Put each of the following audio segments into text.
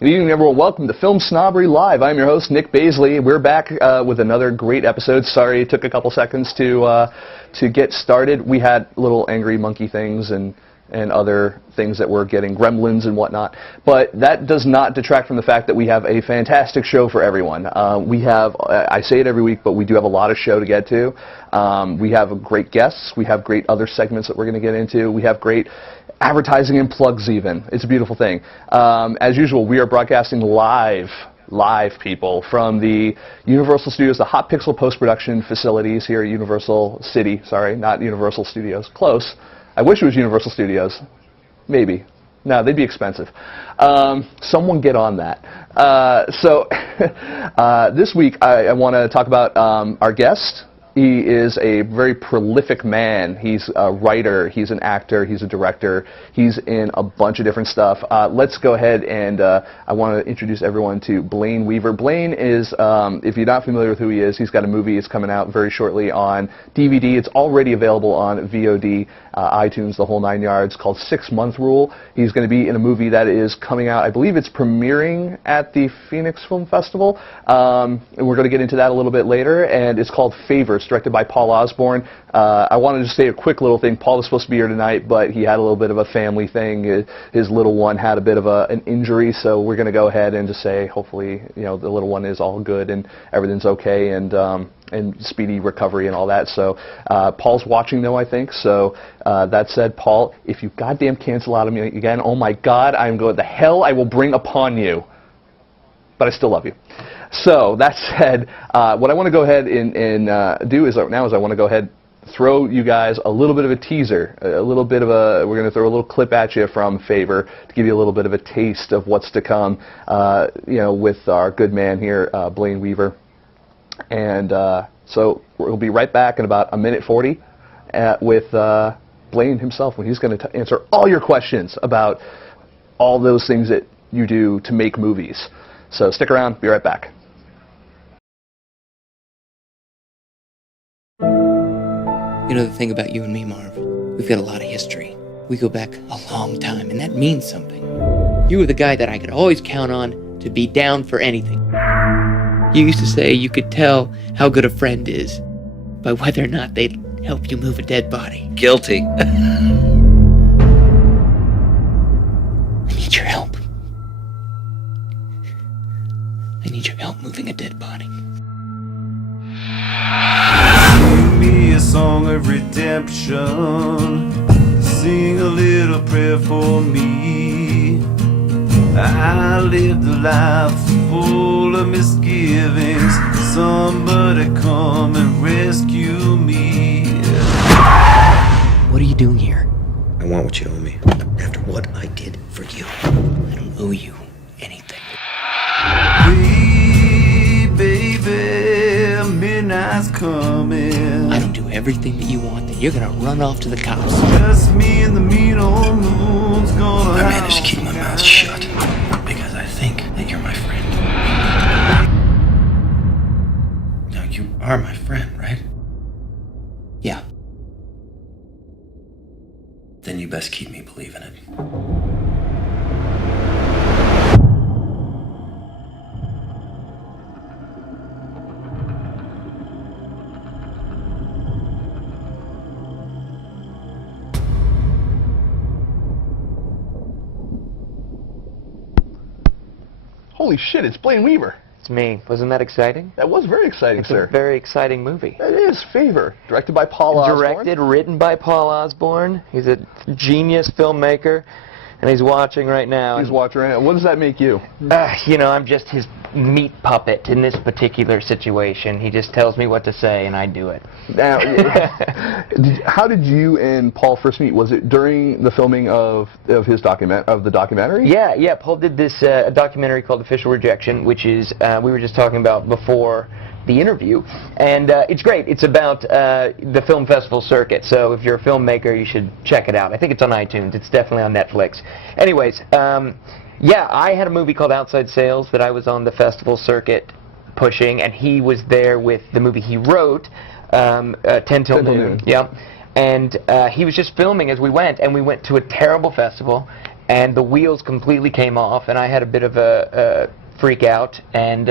Good evening, everyone. Welcome to Film Snobbery Live. I'm your host, Nic Baisley. We're back with another great episode. Sorry it took a couple seconds to get started. We had little angry monkey things and other things that were getting gremlins and whatnot. But that does not detract from the fact that we have a fantastic show for everyone. We have, I say it every week, but we do have a lot of show to get to. We have great guests. We have great other segments that we're going to get into. We have great advertising and plugs even. It's a beautiful thing. As usual, we are broadcasting live people from the Universal Studios, the Hot Pixel post-production facilities here at Universal City. Sorry, not Universal Studios. Close. I wish it was Universal Studios. Maybe. No, they'd be expensive. Someone get on that. This week I want to talk about our guest. He is a very prolific man. He's a writer, he's an actor, he's a director, he's in a bunch of different stuff. Let's go ahead and I want to introduce everyone to Blayne Weaver. Blayne is, if you're not familiar with who he is, he's got a movie. It's coming out very shortly on DVD. It's already available on VOD, iTunes, the whole 9 yards, called 6 Month Rule. He's going to be in a movie that is coming out, I believe it's premiering at the Phoenix Film Festival. And we're going to get into that a little bit later, and it's called Favors, directed by Paul Osborne. I wanted to say a quick little thing. Paul was supposed to be here tonight, but he had a little bit of a family thing. His little one had a bit of an injury, so we're going to go ahead and just say, hopefully, you know, the little one is all good and everything's okay, and speedy recovery and all that. So Paul's watching, though, I think. So that said, Paul, if you goddamn cancel out of me again, oh my God, I'm going, the hell I will bring upon you. But I still love you. So that said, what I want to go ahead and do is now is I want to go ahead throw you guys a little bit of a teaser, a little bit of a, we're going to throw a little clip at you from Favor to give you a little bit of a taste of what's to come, you know, with our good man here, Blayne Weaver. And so we'll be right back in about 1:40 with Blayne himself, when he's going to answer all your questions about all those things that you do to make movies. So stick around, be right back. You know the thing about you and me, Marv? We've got a lot of history. We go back a long time, and that means something. You were the guy that I could always count on to be down for anything. You used to say you could tell how good a friend is by whether or not they'd help you move a dead body. Guilty. I need your help. I need your help moving a dead body. Sing me a song of redemption. Sing a little prayer for me. I lived a life full of misgivings. Somebody come and rescue me. What are you doing here? I want what you owe me. After what I did for you. I don't owe you anything. Hey, baby, midnight's coming. I don't do everything that you want, then you're gonna run off to the cops. Just me and the mean old moon's gonna. I managed to keep my mouth shut because I think that you're my friend. Now, you are my friend, right? Yeah. Then you best keep me believing it. Holy shit, it's Blayne Weaver. It's me. Wasn't that exciting? That was very exciting, It's sir. a very exciting movie. It is Favor, directed by Paul Osborne. Directed, written by Paul Osborne. He's a genius filmmaker, and he's watching right now. He's watching right now. What does that make you? You know, I'm just his meat puppet in this particular situation. He just tells me what to say, and I do it. Now, how did you and Paul first meet? Was it during the filming of the documentary? Yeah. Paul did this documentary called Official Rejection, which is we were just talking about before the interview, and it's great. It's about the film festival circuit, so if you're a filmmaker, you should check it out. I think it's on iTunes. It's definitely on Netflix. Anyways, yeah, I had a movie called Outside Sales that I was on the festival circuit pushing, and he was there with the movie he wrote, 10 Till Noon. Yeah, and he was just filming as we went, and we went to a terrible festival, and the wheels completely came off, and I had a bit of a freak out, and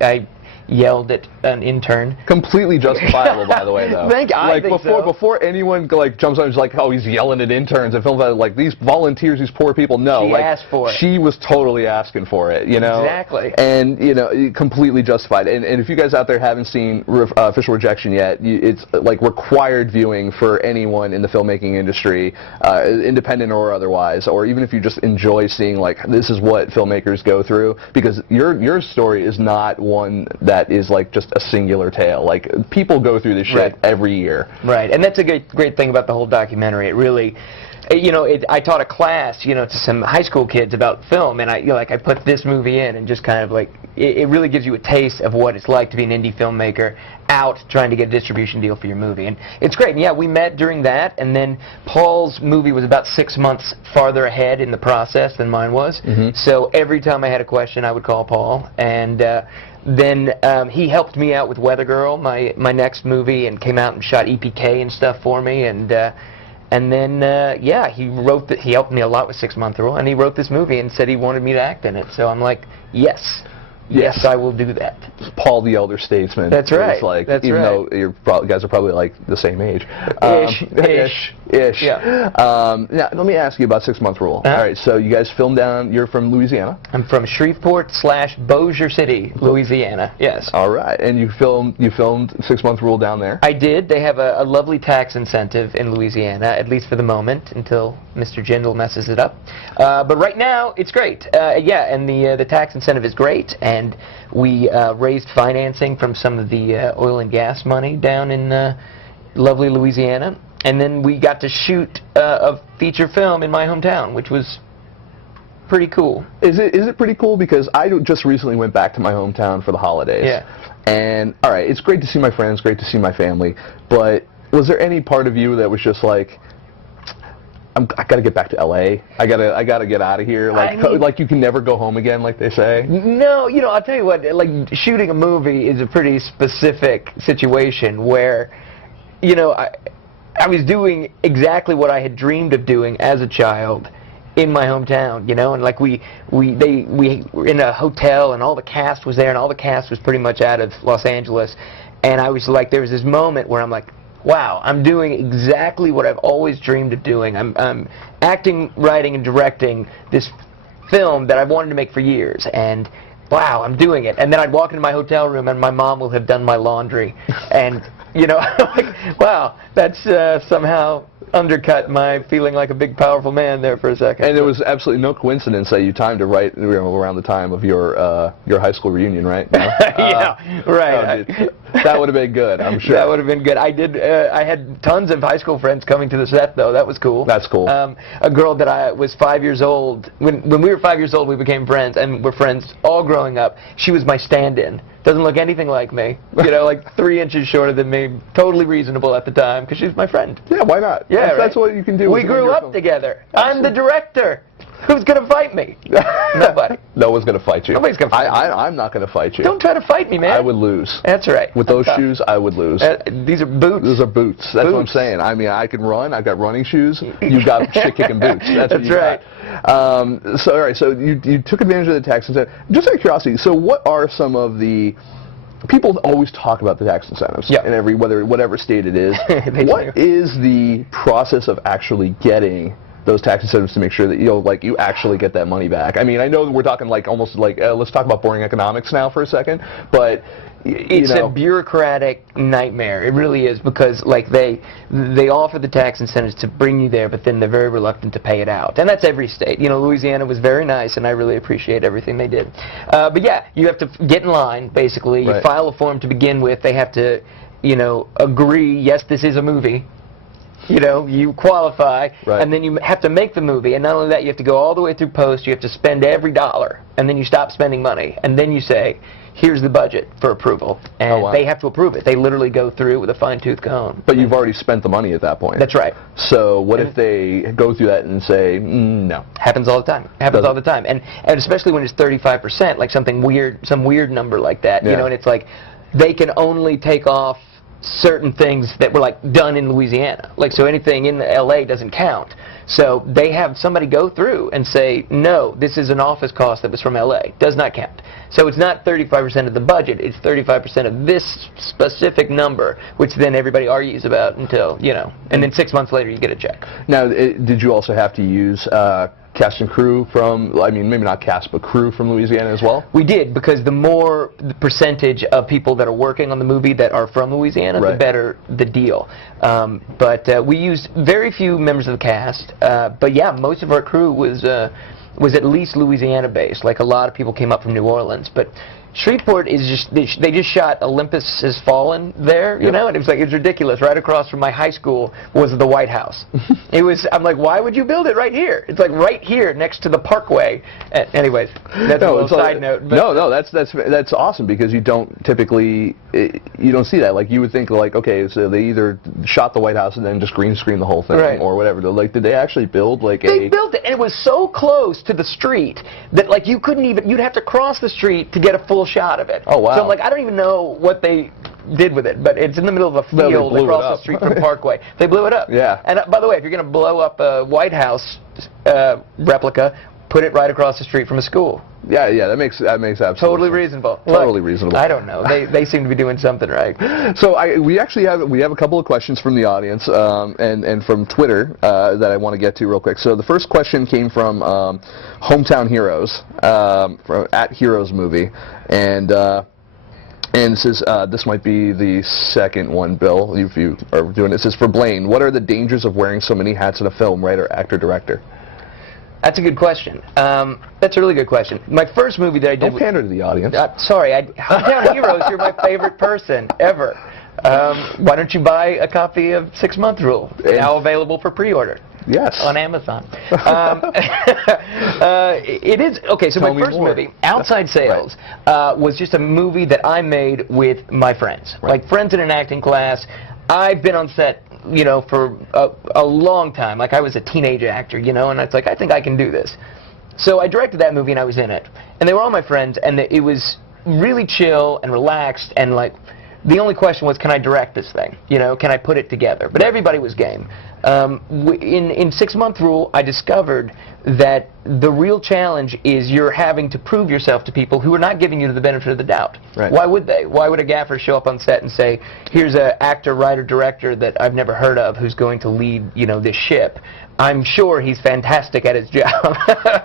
I yelled at an intern. Completely justifiable, by the way, though. I think so. Before anyone like jumps on, and is like, oh, he's yelling at interns and film like these volunteers, these poor people. No, She like asked for it. she was totally asking for it, you know. Exactly. And you know, completely justified. And if you guys out there haven't seen Official Rejection yet, it's like required viewing for anyone in the filmmaking industry, independent or otherwise, or even if you just enjoy seeing like this is what filmmakers go through, because your story is not one that is like just a singular tale. Like people go through this shit every year. Right, and that's a great thing about the whole documentary. It really, you know, I taught a class, you know, to some high school kids about film, and I put this movie in, and just kind of like it really gives you a taste of what it's like to be an indie filmmaker out trying to get a distribution deal for your movie, and it's great. And yeah, we met during that, and then Paul's movie was about 6 months farther ahead in the process than mine was. So every time I had a question, I would call Paul, and then he helped me out with Weather Girl, my next movie, and came out and shot EPK and stuff for me, and then yeah, he helped me a lot with 6 Month Rule, and he wrote this movie and said he wanted me to act in it. So I'm like, yes, I will do that. Paul the Elder Statesman. That's right. It's like, That's even right. though you guys are probably like the same age. Ish. Yeah. Now, let me ask you about 6 Month Rule. All right, so you guys filmed down. You're from Louisiana. I'm from Shreveport/Bossier City, Louisiana. Yes. All right, and you filmed 6 Month Rule down there. I did. They have a lovely tax incentive in Louisiana, at least for the moment, until Mr. Jindal messes it up. But right now, it's great. Yeah, and the tax incentive is great, and we raised financing from some of the oil and gas money down in lovely Louisiana, and then we got to shoot a feature film in my hometown, which was pretty cool. Is it pretty cool? Because I just recently went back to my hometown for the holidays. Yeah. And all right, it's great to see my friends, great to see my family, but was there any part of you that was just like, I gotta get back to LA. I gotta get out of here. Like, like you can never go home again, like they say. No, you know, I'll tell you what. Like, shooting a movie is a pretty specific situation where, you know, I was doing exactly what I had dreamed of doing as a child in my hometown. You know, and like we were in a hotel, and all the cast was there, and all the cast was pretty much out of Los Angeles, and I was like, there was this moment where I'm like, wow, I'm doing exactly what I've always dreamed of doing. I'm acting, writing, and directing this film that I've wanted to make for years, and wow, I'm doing it. And then I'd walk into my hotel room, and my mom will have done my laundry, and you know, I'm like, wow, that's somehow undercut my feeling like a big, powerful man there for a second. And it was absolutely no coincidence that you timed it right around the time of your high school reunion, right? No? Yeah, right. Oh, that would have been good, I'm sure. That would have been good. I had tons of high school friends coming to the set, though. That was cool. That's cool. A girl that I was 5 years old, when we were 5 years old, we became friends, and we're friends all growing up. She was my stand-in. Doesn't look anything like me. You know, like 3 inches shorter than me. Totally reasonable at the time, because she's my friend. Yeah, why not? Yeah, that's what you can do. We grew up together. I'm the director. Who's going to fight me? Nobody. No one's going to fight you. Nobody's going to fight me. I'm not going to fight you. Don't try to fight me, man. I would lose. That's right. With those shoes, I would lose. These are boots. Those are boots. That's what I'm saying. I mean, I can run. I've got running shoes. You've got shit-kicking boots. That's what you right. got. So, all right. So you took advantage of the tax incentive. Just out of curiosity, so what are some of the... People always talk about the tax incentives in whatever state it is. What is the process of actually getting those tax incentives to make sure that you actually get that money back? I mean, I know that we're talking like almost like let's talk about boring economics now for a second, but it's a bureaucratic nightmare. It really is, because like they offer the tax incentives to bring you there, but then they're very reluctant to pay it out. And that's every state. You know, Louisiana was very nice, and I really appreciate everything they did. But yeah, you have to get in line, basically. You file a form to begin with. They have to, you know, agree, yes, this is a movie. You know, you qualify, and then you have to make the movie. And not only that, you have to go all the way through post. You have to spend every dollar, and then you stop spending money. And then you say, here's the budget for approval. And they have to approve it. They literally go through with a fine-tooth comb. But you've already spent the money at that point. That's right. So what if they go through that and say, no? Happens all the time. Happens all the time. And especially when it's 35%, like something weird, some weird number like that. You know, and it's like they can only take off certain things that were like done in Louisiana. Like, so anything in LA doesn't count. So they have somebody go through and say, no, this is an office cost that was from LA. Does not count. So it's not 35% of the budget, it's 35% of this specific number, which then everybody argues about until, you know, and then 6 months later you get a check. Now, did you also have to use cast and crew from, I mean, maybe not cast, but crew from Louisiana as well? We did, because the more the percentage of people that are working on the movie that are from Louisiana, the better the deal. But we used very few members of the cast, but yeah, most of our crew was at least Louisiana based. Like, a lot of people came up from New Orleans, but Shreveport is just, they just shot Olympus Has Fallen there, you know, and it was ridiculous. Right across from my high school was the White House. I'm like, why would you build it right here? It's like right here next to the Parkway. Anyways, that's a little side note. But no, that's awesome, because you don't typically, you don't see that. Like, you would think, like, okay, so they either shot the White House and then just green screen the whole thing, or whatever. Like, did they actually build like They built it, and it was so close to the street that, like, you couldn't even, you'd have to cross the street to get a full shot of it. Oh, wow. So I'm like, I don't even know what they did with it, but it's in the middle of a field across the street from Parkway. They blew it up. Yeah. And by the way, if you're going to blow up a White House replica, put it right across the street from a school. Yeah, that makes absolute totally sense. Reasonable. Totally Look, reasonable. I don't know. They seem to be doing something right. So we actually have a couple of questions from the audience and from Twitter that I want to get to real quick. So the first question came from Hometown Heroes from @HeroesMovie, and it says this might be the second one, Bill, if you are doing it. It says, for Blayne, what are the dangers of wearing so many hats in a film, writer, actor, director? That's a good question. That's a really good question. My first movie that I did... Don't pander to the audience. Sorry, Hometown Heroes, you're my favorite person ever. Why don't you buy a copy of 6 Month Rule, now available for pre-order? Yes. On Amazon. It is, okay, so my first movie, Outside Sales, was just a movie that I made with my friends. Like, friends in an acting class. I've been on set, you know, for a long time. Like, I was a teenage actor, you know, and it's like, I think I can do this. So I directed that movie and I was in it. And they were all my friends, and it was really chill and relaxed, and like, the only question was, can I direct this thing? You know, can I put it together? But everybody was game. In 6 Month Rule, I discovered that the real challenge is you're having to prove yourself to people who are not giving you the benefit of the doubt. Right. Why would they? Why would a gaffer show up on set and say, here's an actor, writer, director that I've never heard of who's going to lead, you know, this ship? I'm sure he's fantastic at his job.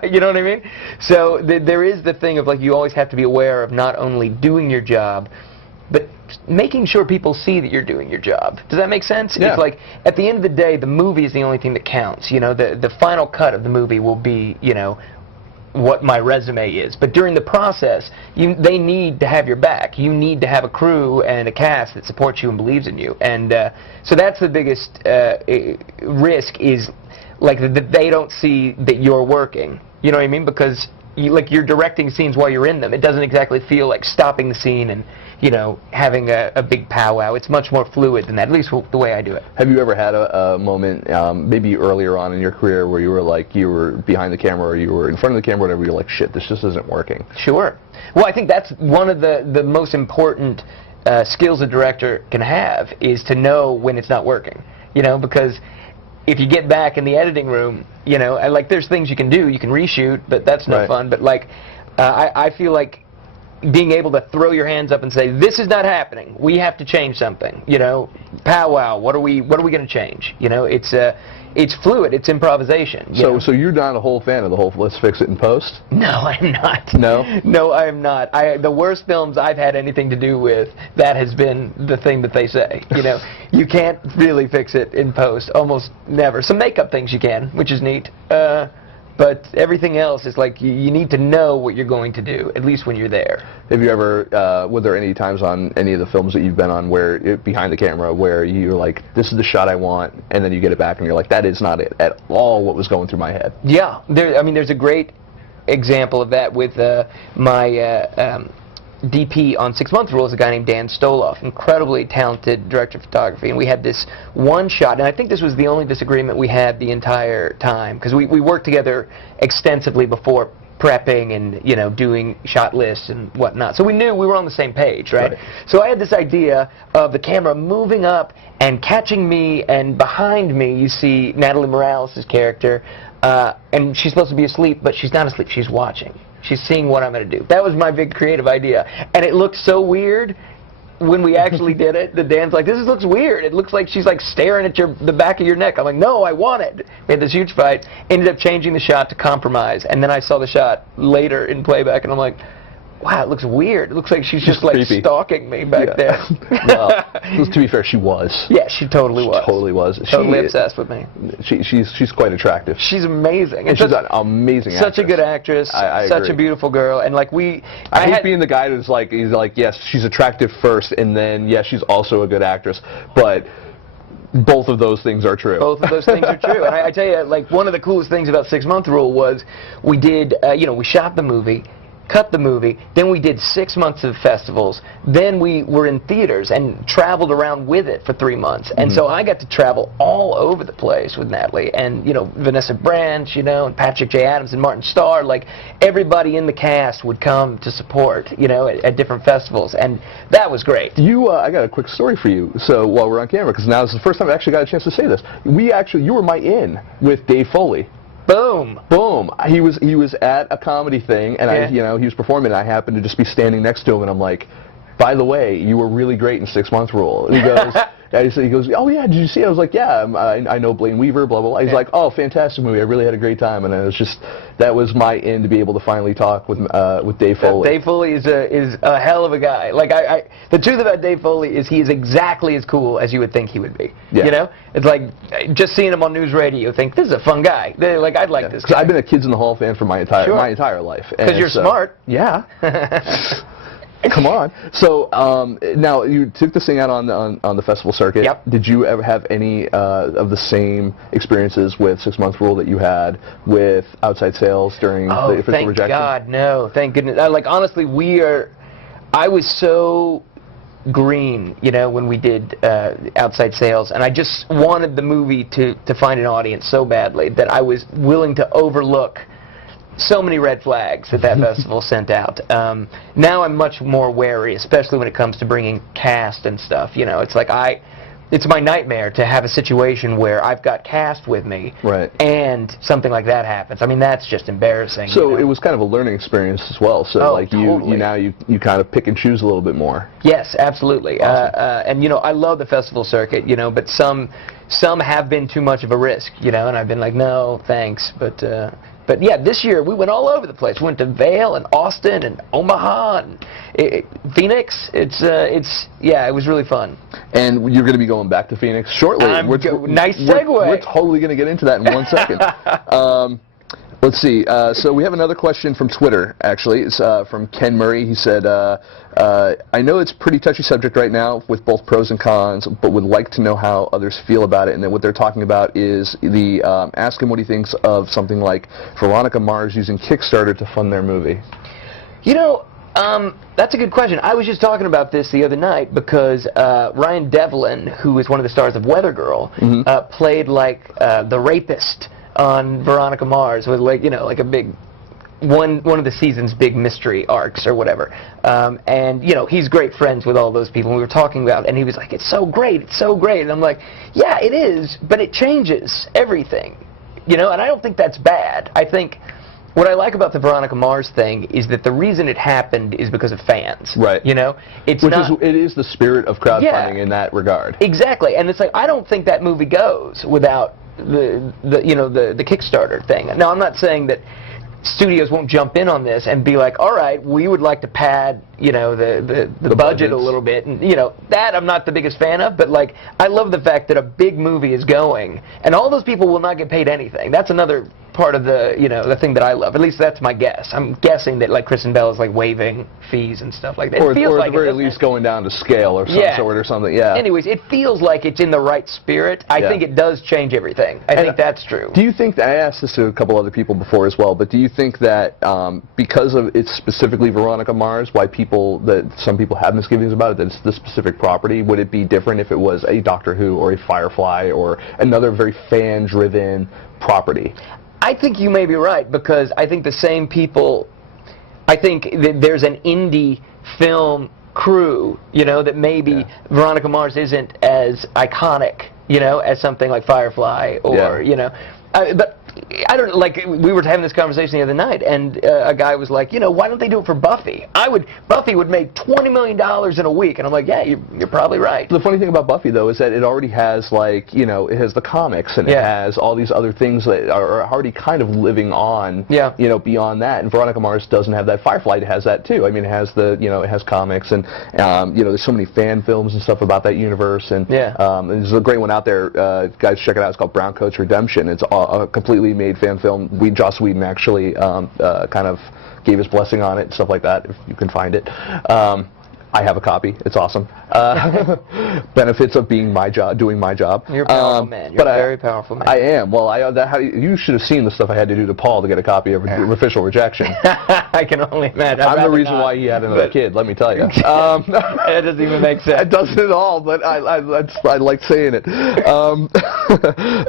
You know what I mean? So there is the thing of, like, you always have to be aware of not only doing your job, but making sure people see that you're doing your job. Does that make sense? Yeah. It's like, at the end of the day, the movie is the only thing that counts. You know, the final cut of the movie will be, you know, what my resume is. But during the process, they need to have your back. You need to have a crew and a cast that supports you and believes in you. And so that's the biggest risk, is like that they don't see that you're working. You know what I mean? Because you're directing scenes while you're in them. It doesn't exactly feel like stopping the scene and, you know, having a big powwow. It's much more fluid than that, at least the way I do it. Have you ever had a moment, maybe earlier on in your career, where you were like, you were behind the camera or you were in front of the camera, whatever, you're like, shit, this just isn't working? Sure. Well, I think that's one of the most important skills a director can have, is to know when it's not working. You know, because if you get back in the editing room, you know, like, there's things you can do. You can reshoot, but that's no fun. But like, I feel like being able to throw your hands up and say, this is not happening. We have to change something. You know, powwow. What are we going to change? You know, it's fluid. It's improvisation. So you're not a whole fan of the whole let's fix it in post? No, I'm not. No? No, I am not. The worst films I've had anything to do with, that has been the thing that they say. You know, you can't really fix it in post. Almost never. Some makeup things you can, which is neat. But everything else is like, you need to know what you're going to do, at least when you're there. Have you ever, were there any times on any of the films that you've been on where, behind the camera, where you're like, this is the shot I want, and then you get it back and you're like, that is not it at all what was going through my head? Yeah. There's a great example of that with my DP on 6 Month Rule is a guy named Dan Stoloff, incredibly talented director of photography, and we had this one shot, and I think this was the only disagreement we had the entire time, because we worked together extensively before prepping and, you know, doing shot lists and whatnot. So we knew we were on the same page, right? So I had this idea of the camera moving up and catching me, and behind me you see Natalie Morales' character, and she's supposed to be asleep, but she's not asleep, she's watching. She's seeing what I'm going to do. That was my big creative idea. And it looked so weird when we actually did it. The Dan's like, this looks weird. It looks like she's like staring at the back of your neck. I'm like, no, I want it. We had this huge fight. Ended up changing the shot to compromise. And then I saw the shot later in playback, and I'm like, wow, it looks weird. It looks like she's just like creepy. Stalking me back there. Well, to be fair, she was. Yeah, she totally was. Totally was. Totally obsessed with me. She's quite attractive. She's amazing. And she's an amazing actress. Such a good actress. I such agree. a beautiful girl. And like I hate being the guy who's like, yes, she's attractive first, and then yes, she's also a good actress. But both of those things are true. Both of those things are true. And I tell you, like, one of the coolest things about 6 Month Rule was we did, we shot the movie, cut the movie, then we did 6 months of festivals, then we were in theaters and traveled around with it for 3 months. And so I got to travel all over the place with Natalie, and, you know, Vanessa Branch, you know, and Patrick J. Adams and Martin Starr. Like, everybody in the cast would come to support, you know, at different festivals, and that was great. I got a quick story for you. So while we're on camera, because now this is the first time I actually got a chance to say this. You were my in with Dave Foley. Boom. Boom. He was at a comedy thing, and he was performing, and I happened to just be standing next to him, and I'm like, by the way, you were really great in 6 Month Rule. And he goes, oh yeah, did you see it? I was like, yeah, I know Blayne Weaver, blah, blah, blah. He's like, oh, fantastic movie. I really had a great time. And it was just, that was my in to be able to finally talk with Dave Foley. Dave Foley is a hell of a guy. Like, the truth about Dave Foley is he is exactly as cool as you would think he would be. Yeah. You know? It's like, just seeing him on news radio, you think, this is a fun guy. Like, I'd like this guy. I've been a Kids in the Hall fan for my entire life. Because you're smart. Yeah. Come on. So now you took this thing out on the festival circuit. Yep. Did you ever have any of the same experiences with 6 Month Rule that you had with Outside Sales during the official thank rejection? God, no. Thank goodness. Like, honestly, I was so green, you know, when we did Outside Sales, and I just wanted the movie to find an audience so badly that I was willing to overlook so many red flags that festival sent out. Now I'm much more wary, especially when it comes to bringing cast and stuff. You know, it's like it's my nightmare to have a situation where I've got cast with me, right, and something like that happens. I mean, that's just embarrassing. So you know? It was kind of a learning experience as well. So like totally. you kind of pick and choose a little bit more. Yes, absolutely. Awesome. And you know, I love the festival circuit. You know, but some have been too much of a risk. You know, and I've been like, no, thanks, But yeah, this year we went all over the place. We went to Vail and Austin and Omaha and Phoenix. It was really fun. And you're going to be going back to Phoenix shortly. Nice segue. We're totally going to get into that in 1 second. Let's see. So we have another question from Twitter, actually. It's from Ken Murray. He said, I know it's a pretty touchy subject right now with both pros and cons, but would like to know how others feel about it. And then what they're talking about is ask him what he thinks of something like Veronica Mars using Kickstarter to fund their movie. You know, that's a good question. I was just talking about this the other night because Ryan Devlin, who is one of the stars of Weather Girl, played like the rapist on Veronica Mars with, like, you know, like a big one of the season's big mystery arcs or whatever. And you know, he's great friends with all those people. And we were talking about, and he was like, "It's so great, it's so great." And I'm like, "Yeah, it is, but it changes everything." You know, and I don't think that's bad. I think what I like about the Veronica Mars thing is that the reason it happened is because of fans. Right. You know, it is the spirit of crowdfunding in that regard. Exactly. And it's like, I don't think that movie goes without the Kickstarter thing. Now, I'm not saying that studios won't jump in on this and be like, all right, we would like to pad, you know, the budget a little bit, and you know, that I'm not the biggest fan of, but like, I love the fact that a big movie is going and all those people will not get paid anything. That's another part of the, you know, the thing that I love. At least that's my guess. I'm guessing that like Kristen Bell is like waiving fees and stuff like that. Or at the very least going down to scale or some sort or something. Yeah. Anyways, it feels like it's in the right spirit. I think it does change everything. I think that's true. Do you think that, I asked this to a couple other people before as well, but do you think that because of it's specifically Veronica Mars, why some people have misgivings about it, that it's the specific property, would it be different if it was a Doctor Who or a Firefly or another very fan-driven property? I think you may be right, because I think the same people, I think that there's an indie film crew, you know, that maybe Veronica Mars isn't as iconic, you know, as something like Firefly or, you know, but I don't, like, we were having this conversation the other night, and a guy was like, you know, why don't they do it for Buffy? Buffy would make $20 million in a week, and I'm like, yeah, you're probably right. The funny thing about Buffy, though, is that it already has, like, you know, it has the comics, and it has all these other things that are already kind of living on, you know, beyond that, and Veronica Mars doesn't have that. Firefly has that, too. I mean, it has the, you know, it has comics, and, you know, there's so many fan films and stuff about that universe, and there's a great one out there, guys, check it out, it's called Browncoat's Redemption. It's a completely made fan film. Joss Whedon actually kind of gave his blessing on it and stuff like that, if you can find it. I have a copy. It's awesome. Benefits of being doing my job. You're a powerful man. You're a very powerful man. I am. Well, you should have seen the stuff I had to do to Paul to get a copy of Official Rejection. I can only imagine. I'm the reason why he had another kid, let me tell you. It doesn't even make sense. It doesn't at all, but I like saying it.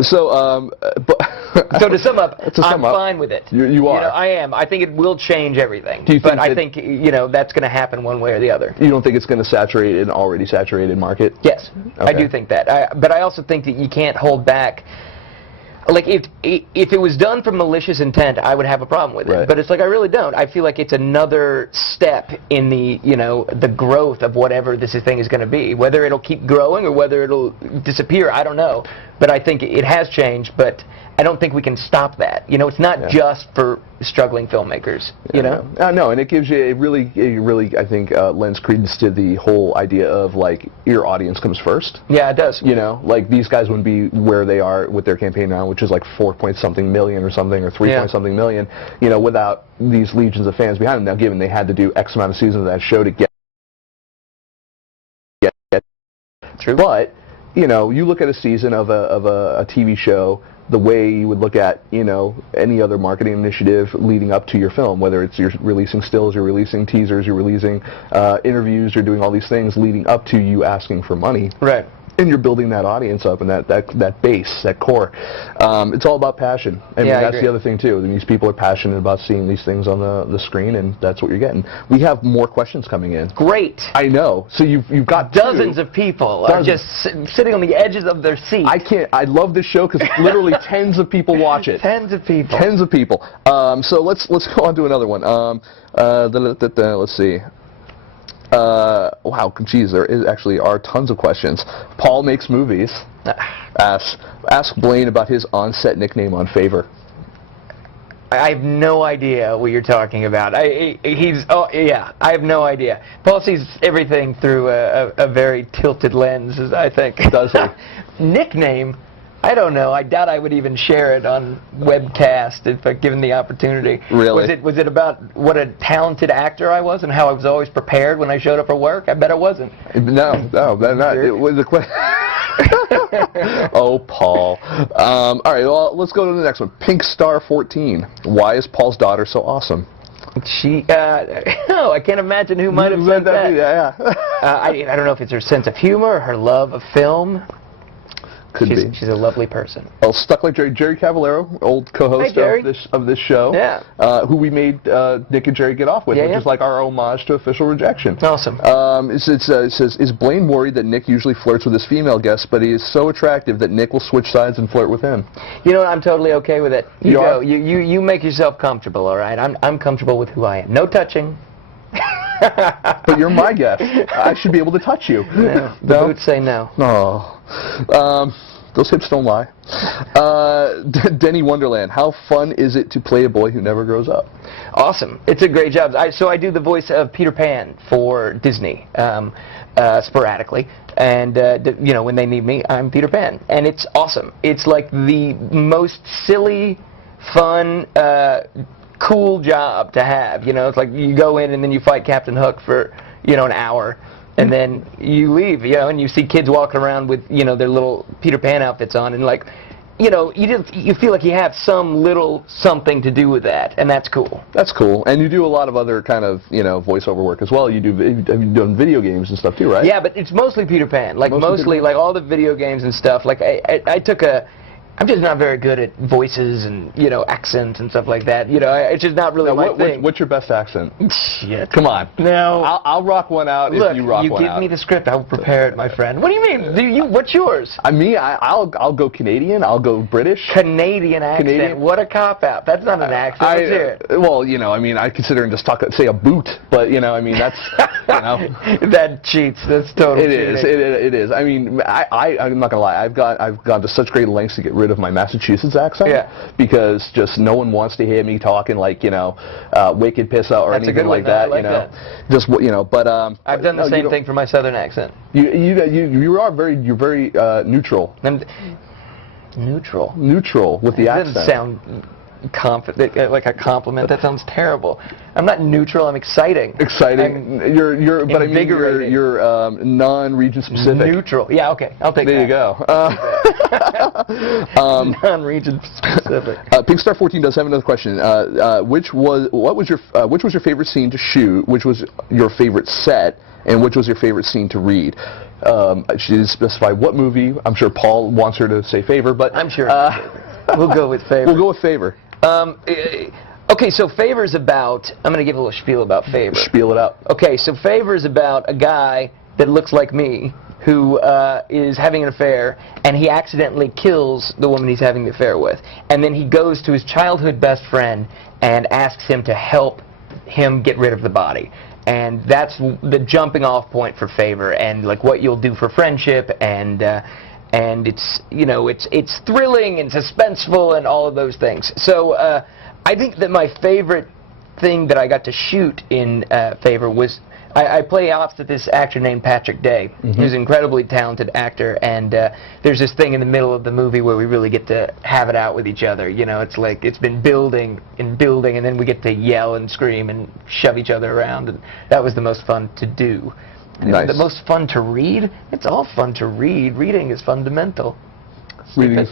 So to sum up, I'm fine with it. You are. You know, I am. I think it will change everything. But I think, you know, that's going to happen one way or the other. You don't think it's going to saturate an already saturated market? Yes, okay. I do think that. But I also think that you can't hold back. Like, if it was done from malicious intent, I would have a problem with it. But it's like, I really don't. I feel like it's another step in the, you know, the growth of whatever this thing is going to be. Whether it'll keep growing or whether it'll disappear, I don't know. But I think it has changed, but I don't think we can stop that. You know, it's not just for struggling filmmakers, you know? No, and it gives you it really, I think, lends credence to the whole idea of, like, your audience comes first. Yeah, it does. You know, like, these guys wouldn't be where they are with their campaign now, which is like 4-point-something million or something, or 3-point-something million, you know, without these legions of fans behind them. Now, given they had to do X amount of seasons of that show to get True. But, you know, you look at a season of a TV show the way you would look at, you know, any other marketing initiative leading up to your film, whether it's you're releasing stills, you're releasing teasers, you're releasing interviews, you're doing all these things leading up to you asking for money. Right. And you're building that audience up and that base, that core. It's all about passion. I mean, that's the other thing, too. These people are passionate about seeing these things on the screen, and that's what you're getting. We have more questions coming in. Great. I know. So you've got dozens of people are just sitting on the edges of their seats. I love this show because literally tens of people watch it. Tens of people. Tens of people. So let's go on to another one. Let's see. Wow, geez, there are tons of questions. Paul makes movies. Ask Blayne about his on-set nickname on Favor. I have no idea what you're talking about. I have no idea. Paul sees everything through a very tilted lens, I think. Does he? Nickname? I don't know. I doubt I would even share it on webcast if given the opportunity. Really? Was it about what a talented actor I was and how I was always prepared when I showed up for work? I bet it wasn't. No, it was a question. Oh, Paul. All right, well, let's go to the next one. Pink Star 14. Why is Paul's daughter so awesome? I can't imagine who might have said that. Yeah. I don't know if it's her sense of humor or her love of film. Could be. She's a lovely person. Well, Stuck Like Jerry Cavallero, old co-host of this show, who we made Nick and Jerry get off with, which is like our homage to Official Rejection. Awesome. It says, is Blayne worried that Nick usually flirts with his female guests, but he is so attractive that Nick will switch sides and flirt with him? You know what? I'm totally okay with it. You make yourself comfortable, all right? I'm comfortable with who I am. No touching. But you're my guest. I should be able to touch you. No, the boots say no. Oh. Those hips don't lie. Denny Wonderland, how fun is it to play a boy who never grows up? Awesome. It's a great job. So I do the voice of Peter Pan for Disney sporadically. And, you know, when they need me, I'm Peter Pan. And it's awesome. It's like the most silly, fun, cool job to have. You know, it's like you go in and then you fight Captain Hook for, you know, an hour. And then you leave, you know, and you see kids walking around with, you know, their little Peter Pan outfits on, and like, you know, you feel like you have some little something to do with that, and that's cool. That's cool, and you do a lot of other kind of, you know, voiceover work as well. You've done video games and stuff too, right? Yeah, but it's mostly Peter Pan. Like mostly like all the video games and stuff. Like I took a I'm just not very good at voices and, you know, accents and stuff like that. You know, it's just not really my thing. What's your best accent? Shit. Come on. No. I'll rock one out Look, if you rock one out. you give me the script, I will prepare it, my friend. What do you mean? What's yours? I'll go Canadian. I'll go British. Canadian accent. Canadian. What a cop-out. That's not an accent. Let's hear it. Well, you know, I mean, I consider and just say a boot, but, you know, I mean, that's, you know. That cheats. That's totally cheating. It is. I mean, I'm not going to lie. I've gone to such great lengths to get rid of my Massachusetts accent, because just no one wants to hear me talking like, you know, wicked pissa or anything like that. I like you know, that. Just you know, but I've done the same thing for my southern accent. You're very neutral. Neutral with the accent. Doesn't sound like a compliment. That sounds terrible. I'm not neutral. I'm exciting. Exciting. You're but I mean you're non-region specific. Neutral. Yeah. Okay. I'll take that. There you go. Non-region specific. Pigstar 14 does have another question. Which was your favorite scene to shoot? Which was your favorite set? And which was your favorite scene to read? She didn't specify what movie. I'm sure Paul wants her to say Favor, but I'm sure. We'll go with Favor. We'll go with Favor. Okay, so Favor's about, I'm going to give a little spiel about Favor. Spiel it out. Okay, so Favor's about a guy that looks like me who is having an affair, and he accidentally kills the woman he's having the affair with. And then he goes to his childhood best friend and asks him to help him get rid of the body. And that's the jumping off point for Favor, and like what you'll do for friendship, and it's, you know, it's thrilling and suspenseful and all of those things. So I think that my favorite thing that I got to shoot in Favor was I play opposite this actor named Patrick Day, who's an incredibly talented actor, and there's this thing in the middle of the movie where we really get to have it out with each other. You know, it's like it's been building and building, and then we get to yell and scream and shove each other around, and that was the most fun to do. And nice. The most fun to read? It's all fun to read. Reading is fundamental. Reading.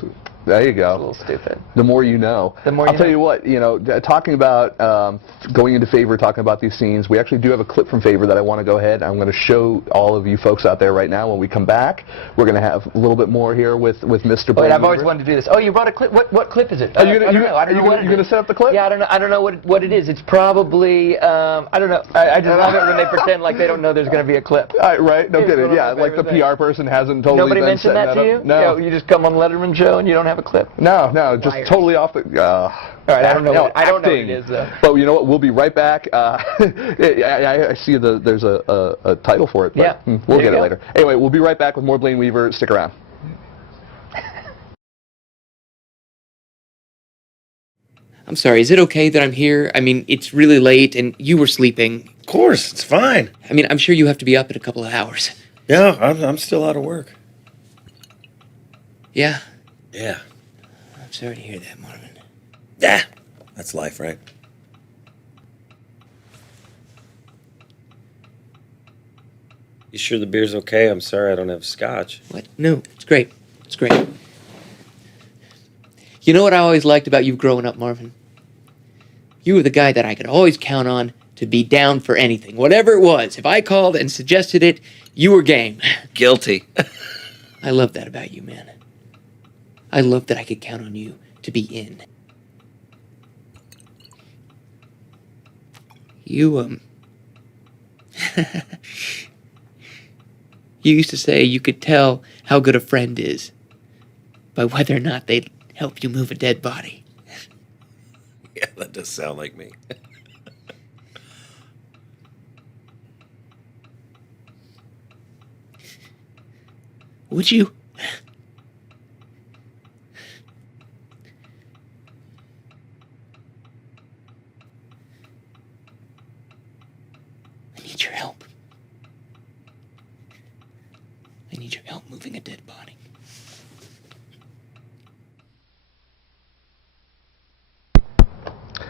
There you go. It's a little stupid. The more you know. The more I'll tell you what, you know, talking about going into Favor, talking about these scenes, we actually do have a clip from Favor that I want to go ahead. I'm going to show all of you folks out there right now. When we come back, we're going to have a little bit more here with Mr. Blayne. Wait, I've always wanted to do this. Oh, you brought a clip. What clip is it? Are you going to set up the clip? Yeah, I don't know what it is. It's probably I don't know. I just love it when they pretend like they don't know there's going to be a clip. Right? No kidding. Yeah, like the PR person hasn't totally. Nobody mentioned that to you? No. You just come on Letterman show and you don't have a clip. No, just totally off the. All right, I don't know. I don't know what it is though. But you know what? We'll be right back. I see there's a title for it. But yeah, we'll get it later. Anyway, we'll be right back with more Blayne Weaver. Stick around. I'm sorry, is it okay that I'm here? I mean, it's really late and you were sleeping. Of course, it's fine. I mean, I'm sure you have to be up in a couple of hours. Yeah, I'm still out of work. Yeah? Yeah. I'm sorry to hear that, Marvin. Yeah, that's life, right? You sure the beer's okay? I'm sorry I don't have scotch. What? No, it's great. It's great. You know what I always liked about you growing up, Marvin? You were the guy that I could always count on to be down for anything, whatever it was. If I called and suggested it, you were game. Guilty. I love that about you, man. I love that I could count on you to be in. You used to say you could tell how good a friend is by whether or not they'd help you move a dead body. Yeah, that does sound like me. Would you? I need your help. I need your help moving a dead body.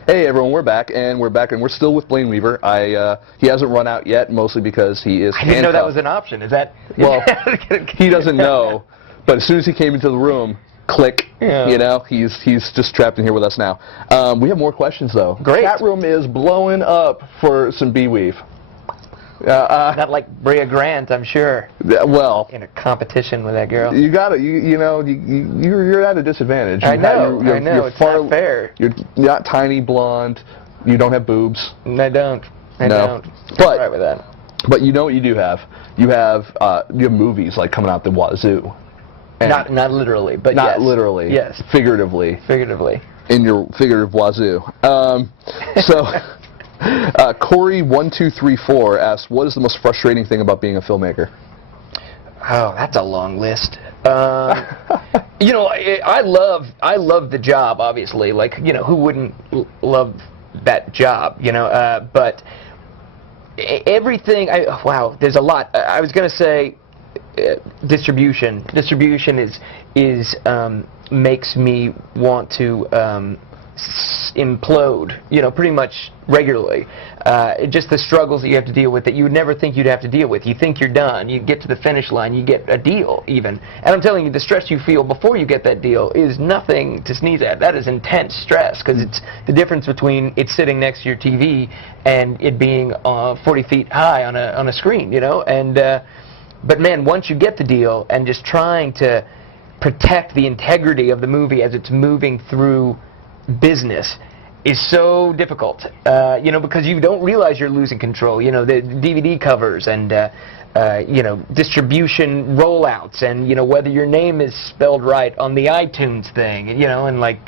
Hey everyone, we're back, and we're still with Blayne Weaver. He hasn't run out yet, mostly because he is handcuffed. I didn't know that was an option. Is that? Well, he doesn't know, but as soon as he came into the room, click. Yeah. You know, he's just trapped in here with us now. We have more questions though. Great. Chat room is blowing up for some B-Weave. Not like Brea Grant, I'm sure. Well, In a competition with that girl. you gotta, you're at a disadvantage. I know. You're It's not fair. You're not tiny, blonde. You don't have boobs. I don't. I No. don't. But- I'm right with that. But you know what you do have? You have movies like coming out the wazoo. And Not literally, but not yes. literally. Yes. Figuratively. Figuratively. In your figurative wazoo. So, Corey1234 asks, what is the most frustrating thing about being a filmmaker? Oh, that's a long list. You know, I love the job, obviously. Like, you know, who wouldn't love that job, you know? But everything, wow, there's a lot. I was going to say distribution. Distribution is makes me want to implode, you know, pretty much regularly. Just the struggles that you have to deal with that you would never think you'd have to deal with. You think you're done, you get to the finish line, you get a deal even. And I'm telling you, the stress you feel before you get that deal is nothing to sneeze at. That is intense stress, because it's the difference between it sitting next to your TV and it being 40 feet high on a screen, you know. And but man, once you get the deal and just trying to protect the integrity of the movie as it's moving through business is so difficult, you know, because you don't realize you're losing control. You know, the DVD covers and you know, distribution rollouts, and you know, whether your name is spelled right on the iTunes thing, you know, and like,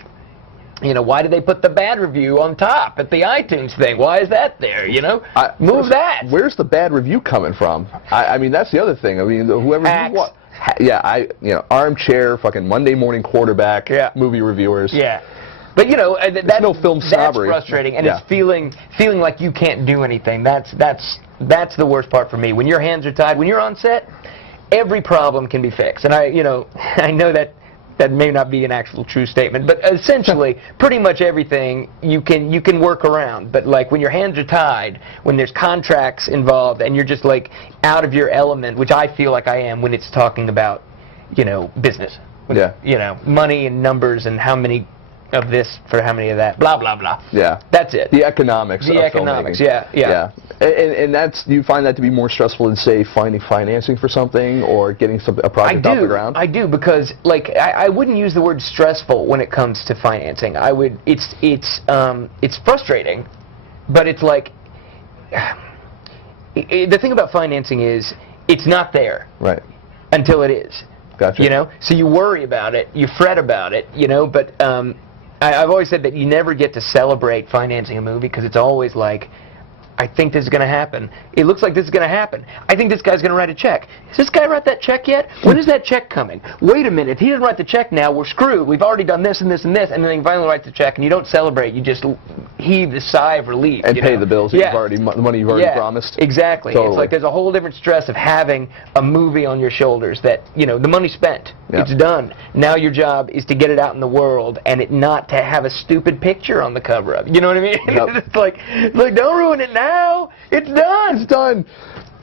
you know, why did they put the bad review on top at the iTunes thing? Why is that there? You know, move that. Where's the bad review coming from? I mean, that's the other thing. I mean, whoever you want. Yeah, you know, armchair, fucking Monday morning quarterback, movie reviewers. Yeah. But you know, that's no film snobbery. That's frustrating, and it's feeling like you can't do anything. That's the worst part for me. When your hands are tied, when you're on set, every problem can be fixed. And I know that may not be an actual true statement, but essentially, pretty much everything you can work around. But like when your hands are tied, when there's contracts involved, and you're just like out of your element, which I feel like I am when it's talking about, you know, business. You know, money and numbers and how many of this for how many of that, blah blah blah. Yeah, that's it. The economics. The of economics. filmmaking. Yeah. And that's, you find that to be more stressful than, say, finding financing for something or getting a project off the ground? I do, because like I wouldn't use the word stressful when it comes to financing. I would. It's frustrating, but it's like the thing about financing is it's not there. Right. Until it is. Gotcha. You know, so you worry about it, you fret about it, you know, but I've always said that you never get to celebrate financing a movie, because it's always like, I think this is going to happen. It looks like this is going to happen. I think this guy's going to write a check. Has this guy write that check yet? When is that check coming? Wait a minute. If he doesn't write the check now, we're screwed. We've already done this and this and this. And then he finally writes the check, and you don't celebrate. You just heave the sigh of relief. And pay the bills that the money you've already promised. Exactly. Totally. It's like there's a whole different stress of having a movie on your shoulders that, you know, the money's spent. It's done. Now your job is to get it out in the world, and it not to have a stupid picture on the cover of it. You know what I mean? It's like, don't ruin it now. It's done. It's done.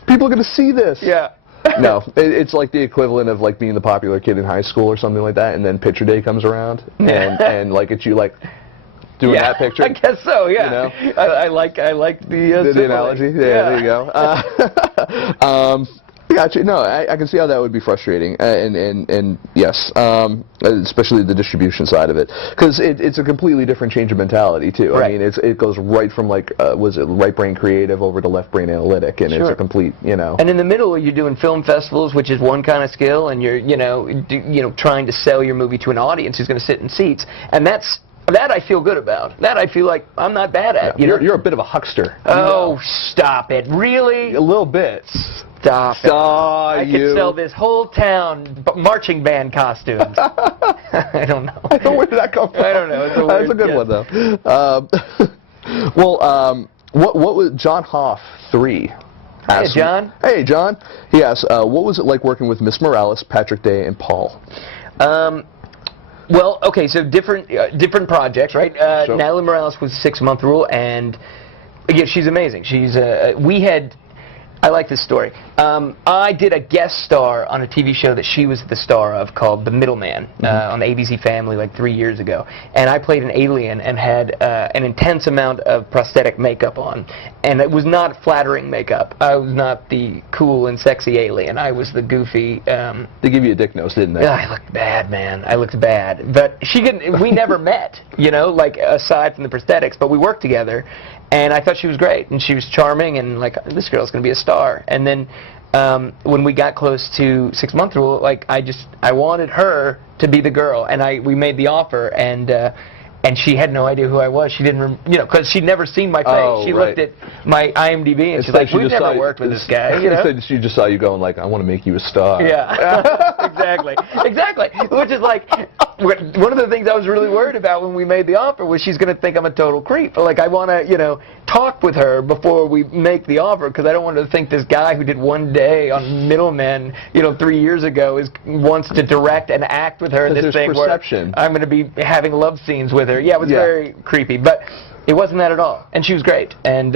People are going to see this. Yeah. No, it's like the equivalent of like being the popular kid in high school or something like that, and then picture day comes around, and like it's you like doing that picture. I guess so. Yeah. You know? I like the analogy. Yeah, there you go. Gotcha. No, I can see how that would be frustrating, and yes, especially the distribution side of it, because it's a completely different change of mentality too. Right. I mean, it goes right from like was it right brain creative over to left brain analytic, and it's a complete, you know. And in the middle, you're doing film festivals, which is one kind of skill, and you're trying to sell your movie to an audience who's going to sit in seats, and that I feel good about. That I feel like I'm not bad at. Yeah. You're a bit of a huckster. Oh, stop it! Really? A little bit. Stop it. I could sell this whole town marching band costumes. I don't know. Where did that come from? I don't know. That's a good one, though. Well, what was John Hoff 3? Hey, John. Hey, John. He asked, what was it like working with Miss Morales, Patrick Day, and Paul? Well, okay, so different projects, right? Sure. Natalie Morales was 6 Month Rule, and again, she's amazing. She's we had I like this story. I did a guest star on a TV show that she was the star of called The Middleman on the ABC Family like 3 years ago. And I played an alien and had an intense amount of prosthetic makeup on. And it was not flattering makeup. I was not the cool and sexy alien. I was the goofy... They give you a dick nose, didn't they? I looked bad, man. I looked bad. But we never met, you know, like aside from the prosthetics, but we worked together. And I thought she was great, and she was charming, and like, this girl's going to be a star. And then when we got close to 6 Month Rule, like, I wanted her to be the girl, and we made the offer, and she had no idea who I was. She didn't, because she'd never seen my face. Oh, she right. looked at my IMDb, and It's she's like like, she we've just never saw worked with this guy. You know? She just saw you going like, I want to make you a star. Yeah, exactly. Which is like, one of the things I was really worried about when we made the offer was she's going to think I'm a total creep. Like, I want to, talk with her before we make the offer, because I don't want her to think this guy who did one day on Middlemen, 3 years ago wants to direct and act with her in this there's thing perception. where I'm going to be having love scenes with her. Yeah, it was very creepy, but it wasn't that at all. And she was great, and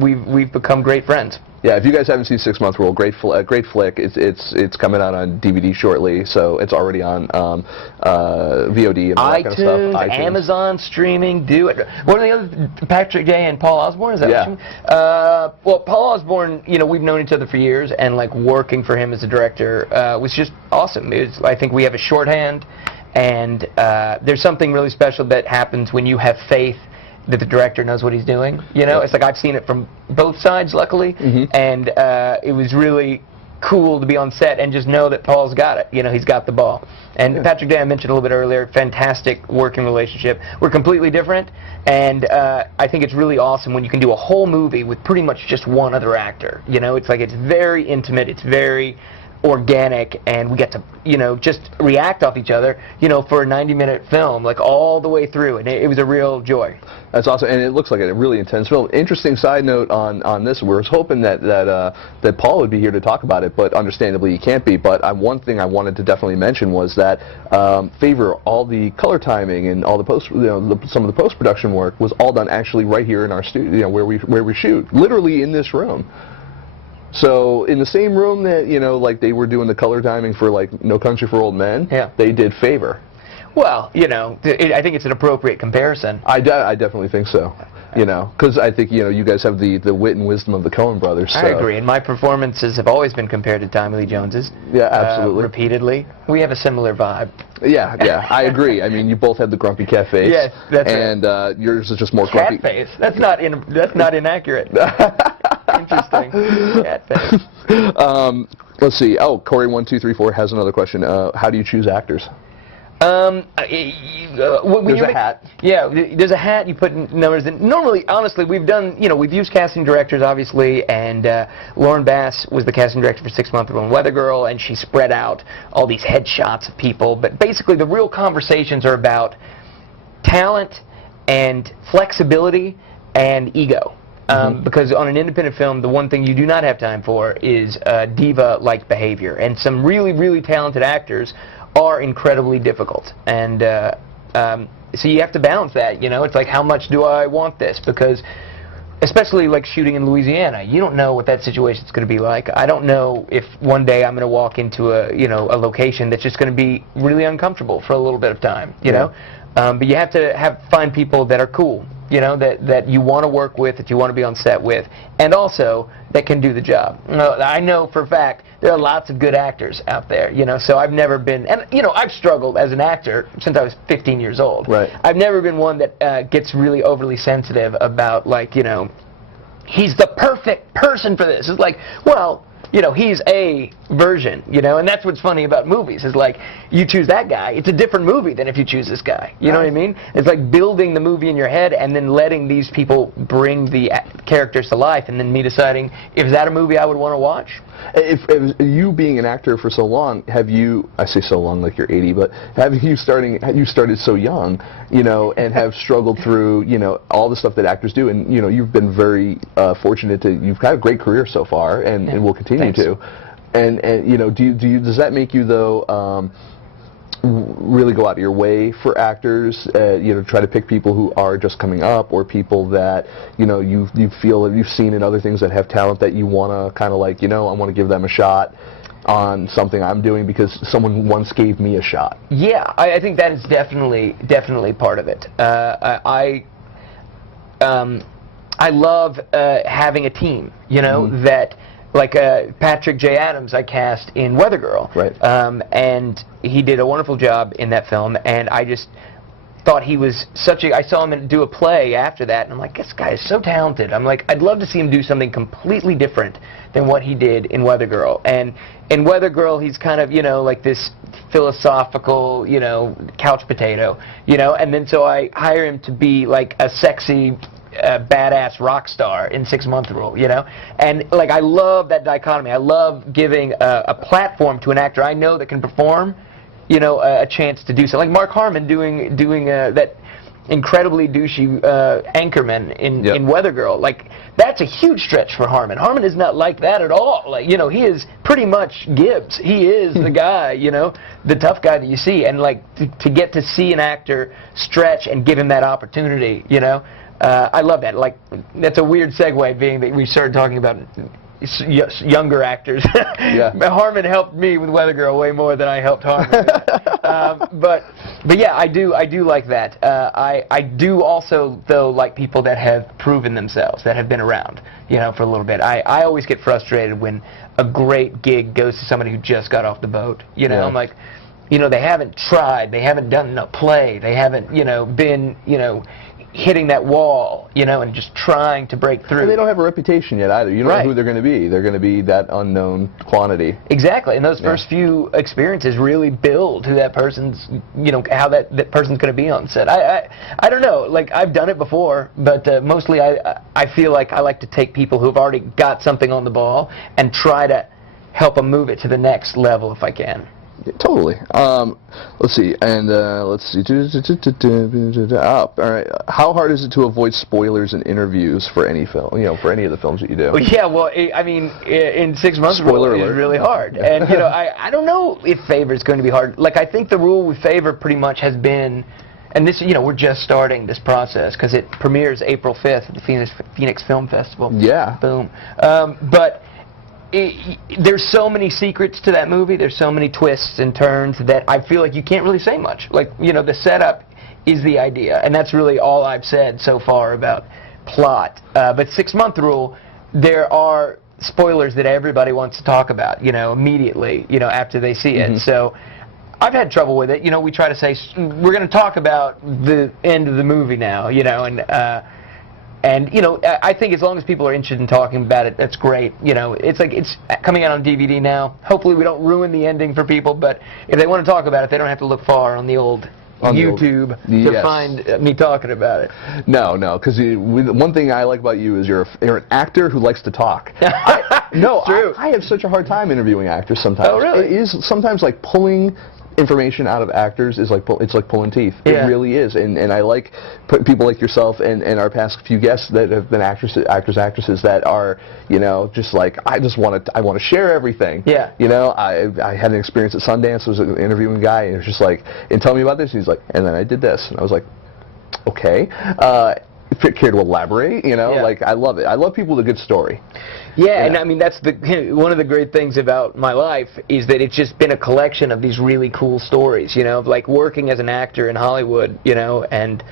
we've become great friends. Yeah, if you guys haven't seen 6 Month Rule, great flick. It's coming out on DVD shortly, so it's already on VOD and all that kind of stuff. iTunes, Amazon streaming, do it. One of the other, Patrick Day and Paul Osborne, is that what you mean? Well, Paul Osborne, we've known each other for years, and like working for him as a director was just awesome. I think we have a shorthand, and there's something really special that happens when you have faith that the director knows what he's doing. It's like I've seen it from both sides, luckily, and it was really cool to be on set and just know that Paul's got it. He's got the ball. And Patrick Day, I mentioned a little bit earlier, fantastic working relationship. We're completely different, and I think it's really awesome when you can do a whole movie with pretty much just one other actor. It's like it's very intimate, it's very organic, and we get to just react off each other for a 90-minute film, like all the way through, and it was a real joy. That's awesome, and it looks like a really intense film. Interesting side note on this, we were hoping that Paul would be here to talk about it, but understandably he can't be. But one thing I wanted to definitely mention was that Favor, all the color timing and all the some of the post-production work was all done actually right here in our studio, where we shoot, literally in this room. So in the same room that like they were doing the color timing for like No Country for Old Men, they did Favor. Well, I think it's an appropriate comparison. I definitely think so. Because I think you guys have the wit and wisdom of the Coen brothers. So. I agree, and my performances have always been compared to Tommy Lee Jones's. Yeah, absolutely. Repeatedly, we have a similar vibe. Yeah, I agree. I mean, you both have the grumpy cat face. Yes, that's and yours is just more cat grumpy. face. That's not inaccurate. Interesting. Cat face. Let's see. Oh, Corey1234 has another question. How do you choose actors? When There's a hat. Yeah, there's a hat. You put numbers in. Normally, honestly, we've used casting directors, obviously, and Lauren Bass was the casting director for 6 Month Rule and Weather Girl, and she spread out all these headshots of people. But basically, the real conversations are about talent and flexibility and ego. Because on an independent film, the one thing you do not have time for is diva-like behavior, and some really, really talented actors are incredibly difficult, and so you have to balance that. It's like, how much do I want this? Because especially like shooting in Louisiana, you don't know what that situation's going to be like. I don't know if one day I'm going to walk into a location that's just going to be really uncomfortable for a little bit of time. But you have to find people that are cool. That you want to work with, that you want to be on set with, and also that can do the job. I know for a fact there are lots of good actors out there, so I've never been, and I've struggled as an actor since I was 15 years old. Right. I've never been one that gets really overly sensitive about, like, he's the perfect person for this. It's like, well, he's a version, and that's what's funny about movies, is like, you choose that guy, it's a different movie than if you choose this guy, you know what I mean? It's like building the movie in your head and then letting these people bring the characters to life, and then me deciding, is that a movie I would want to watch? If you being an actor for so long, I say so long like you're 80, but you started so young, and have struggled through, all the stuff that actors do, and, you've been very fortunate you've had a great career so far, and will continue to. And does that make you, though, really go out of your way for actors, try to pick people who are just coming up, or people that you feel that you've seen in other things that have talent that you want to kind of like, I want to give them a shot on something I'm doing because someone once gave me a shot? Yeah, I think that is definitely part of it. I love having a team, that, like Patrick J. Adams I cast in Weather Girl. Right. And he did a wonderful job in that film, and I just thought he was I saw him do a play after that, and I'm like, this guy is so talented. I'm like, I'd love to see him do something completely different than what he did in Weather Girl. And in Weather Girl, he's kind of, like this philosophical, couch potato, and then so I hire him to be like a sexy, badass rock star in 6 Month Rule, and like I love that dichotomy. I love giving a platform to an actor I know that can perform, a chance to do so. Like Mark Harmon doing that incredibly douchey anchorman in Weather Girl. Like, that's a huge stretch for Harmon. Harmon is not like that at all. Like, he is pretty much Gibbs. He is the guy, the tough guy that you see. And like to get to see an actor stretch and give him that opportunity, I love that. Like, that's a weird segue, being that we started talking about younger actors. Yeah. Harmon helped me with Weather Girl way more than I helped Harmon. But yeah, I do like that. I do also, though, like people that have proven themselves, that have been around, for a little bit. I always get frustrated when a great gig goes to somebody who just got off the boat. I'm like, they haven't tried, they haven't done a play, they haven't, been, hitting that wall, and just trying to break through. And they don't have a reputation yet either. You don't know who they're going to be. They're going to be that unknown quantity. Exactly. And those first few experiences really build who that person's, how that person's going to be on set. I don't know. Like, I've done it before, but mostly I feel like I like to take people who've already got something on the ball and try to help them move it to the next level if I can. Totally. Let's see, and let's see. All right. How hard is it to avoid spoilers in interviews for any film? For any of the films that you do? Well, yeah. Well, I mean, in 6 months, spoiler alert, is really hard. And I don't know if Favor is going to be hard. Like, I think the rule with Favor pretty much has been, and this, we're just starting this process because it premieres April 5th at the Phoenix Film Festival. Yeah. Boom. But there's so many secrets to that movie, there's so many twists and turns that I feel like you can't really say much. Like, the setup is the idea, and that's really all I've said so far about plot. But 6 Month Rule, there are spoilers that everybody wants to talk about, immediately, after they see it. So I've had trouble with it. We try to say, we're going to talk about the end of the movie now, and I think as long as people are interested in talking about it, that's great. It's like it's coming out on DVD now. Hopefully we don't ruin the ending for people, but if they want to talk about it, they don't have to look far on the old YouTube to find me talking about it. No, because one thing I like about you is you're an actor who likes to talk. True. I have such a hard time interviewing actors sometimes. Oh, really? It is sometimes like pulling information out of actors is like it's like pulling teeth. Yeah. It really is, and I like people like yourself and our past few guests that have been actresses that are just like I want to share everything. Yeah. I had an experience at Sundance. I was interviewing a guy, and it was just like, and tell me about this. And he's like, and then I did this, and I was like, okay. Care to elaborate? Like, I love it. I love people with a good story. Yeah, and I mean, that's one of the great things about my life is that it's just been a collection of these really cool stories, of like working as an actor in Hollywood, and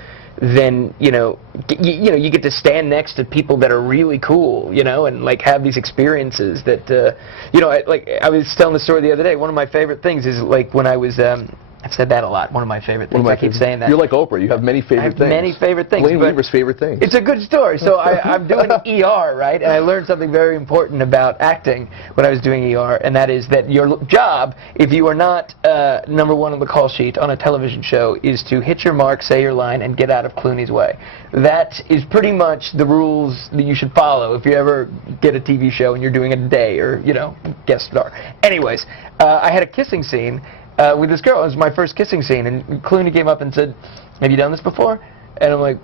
then, you get to stand next to people that are really cool, and like have these experiences that, I was telling the story the other day. One of my favorite things is like when I was, I've said that a lot. One of my favorite things. I keep saying that. You're like Oprah. You have many favorite things. Many favorite things. Blayne Weaver's favorite things. It's a good story. So I'm doing ER, right? And I learned something very important about acting when I was doing ER, and that is that your job, if you are not number one on the call sheet on a television show, is to hit your mark, say your line, and get out of Clooney's way. That is pretty much the rules that you should follow if you ever get a TV show and you're doing a day or, guest star. Anyways, I had a kissing scene with this girl. It was my first kissing scene, and Clooney came up and said, "Have you done this before?" And I'm like,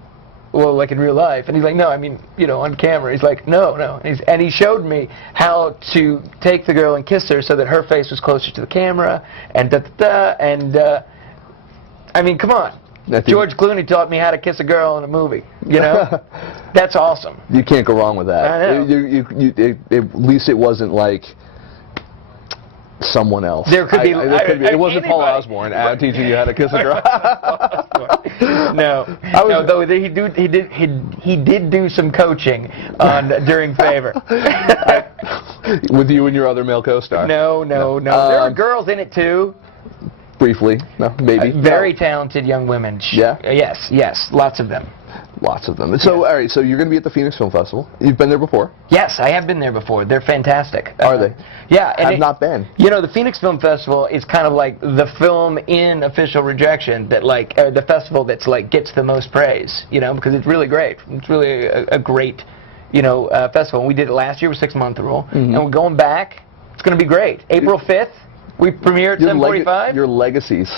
well, like in real life? And he's like, no, I mean, you know, on camera. He's like, no. And he showed me how to take the girl and kiss her so that her face was closer to the camera, and da-da-da, and, I mean, come on. George Clooney taught me how to kiss a girl in a movie, you know? That's awesome. You can't go wrong with that. I know. At least it wasn't like someone else. There could be. It wasn't Paul Osborne teaching you how to kiss a girl. No, though he did do some coaching during Favor. With you and your other male co-star. No. There were girls in it too. Briefly, no, maybe. Very talented young women. Yeah. Yes, lots of them. Lots of them. So, all right. So you're going to be at the Phoenix Film Festival. You've been there before? Yes, I have been there before. They're fantastic. Are they? Yeah. And I've not been. You know, the Phoenix Film Festival is kind of like the film in official rejection that, like, the festival that's like gets the most praise. You know, because it's really great. It's really a great, you know, festival. And we did it last year with 6 Month Rule, and we're going back. It's going to be great. April 5th. We premiere at 7:45. Your legacies.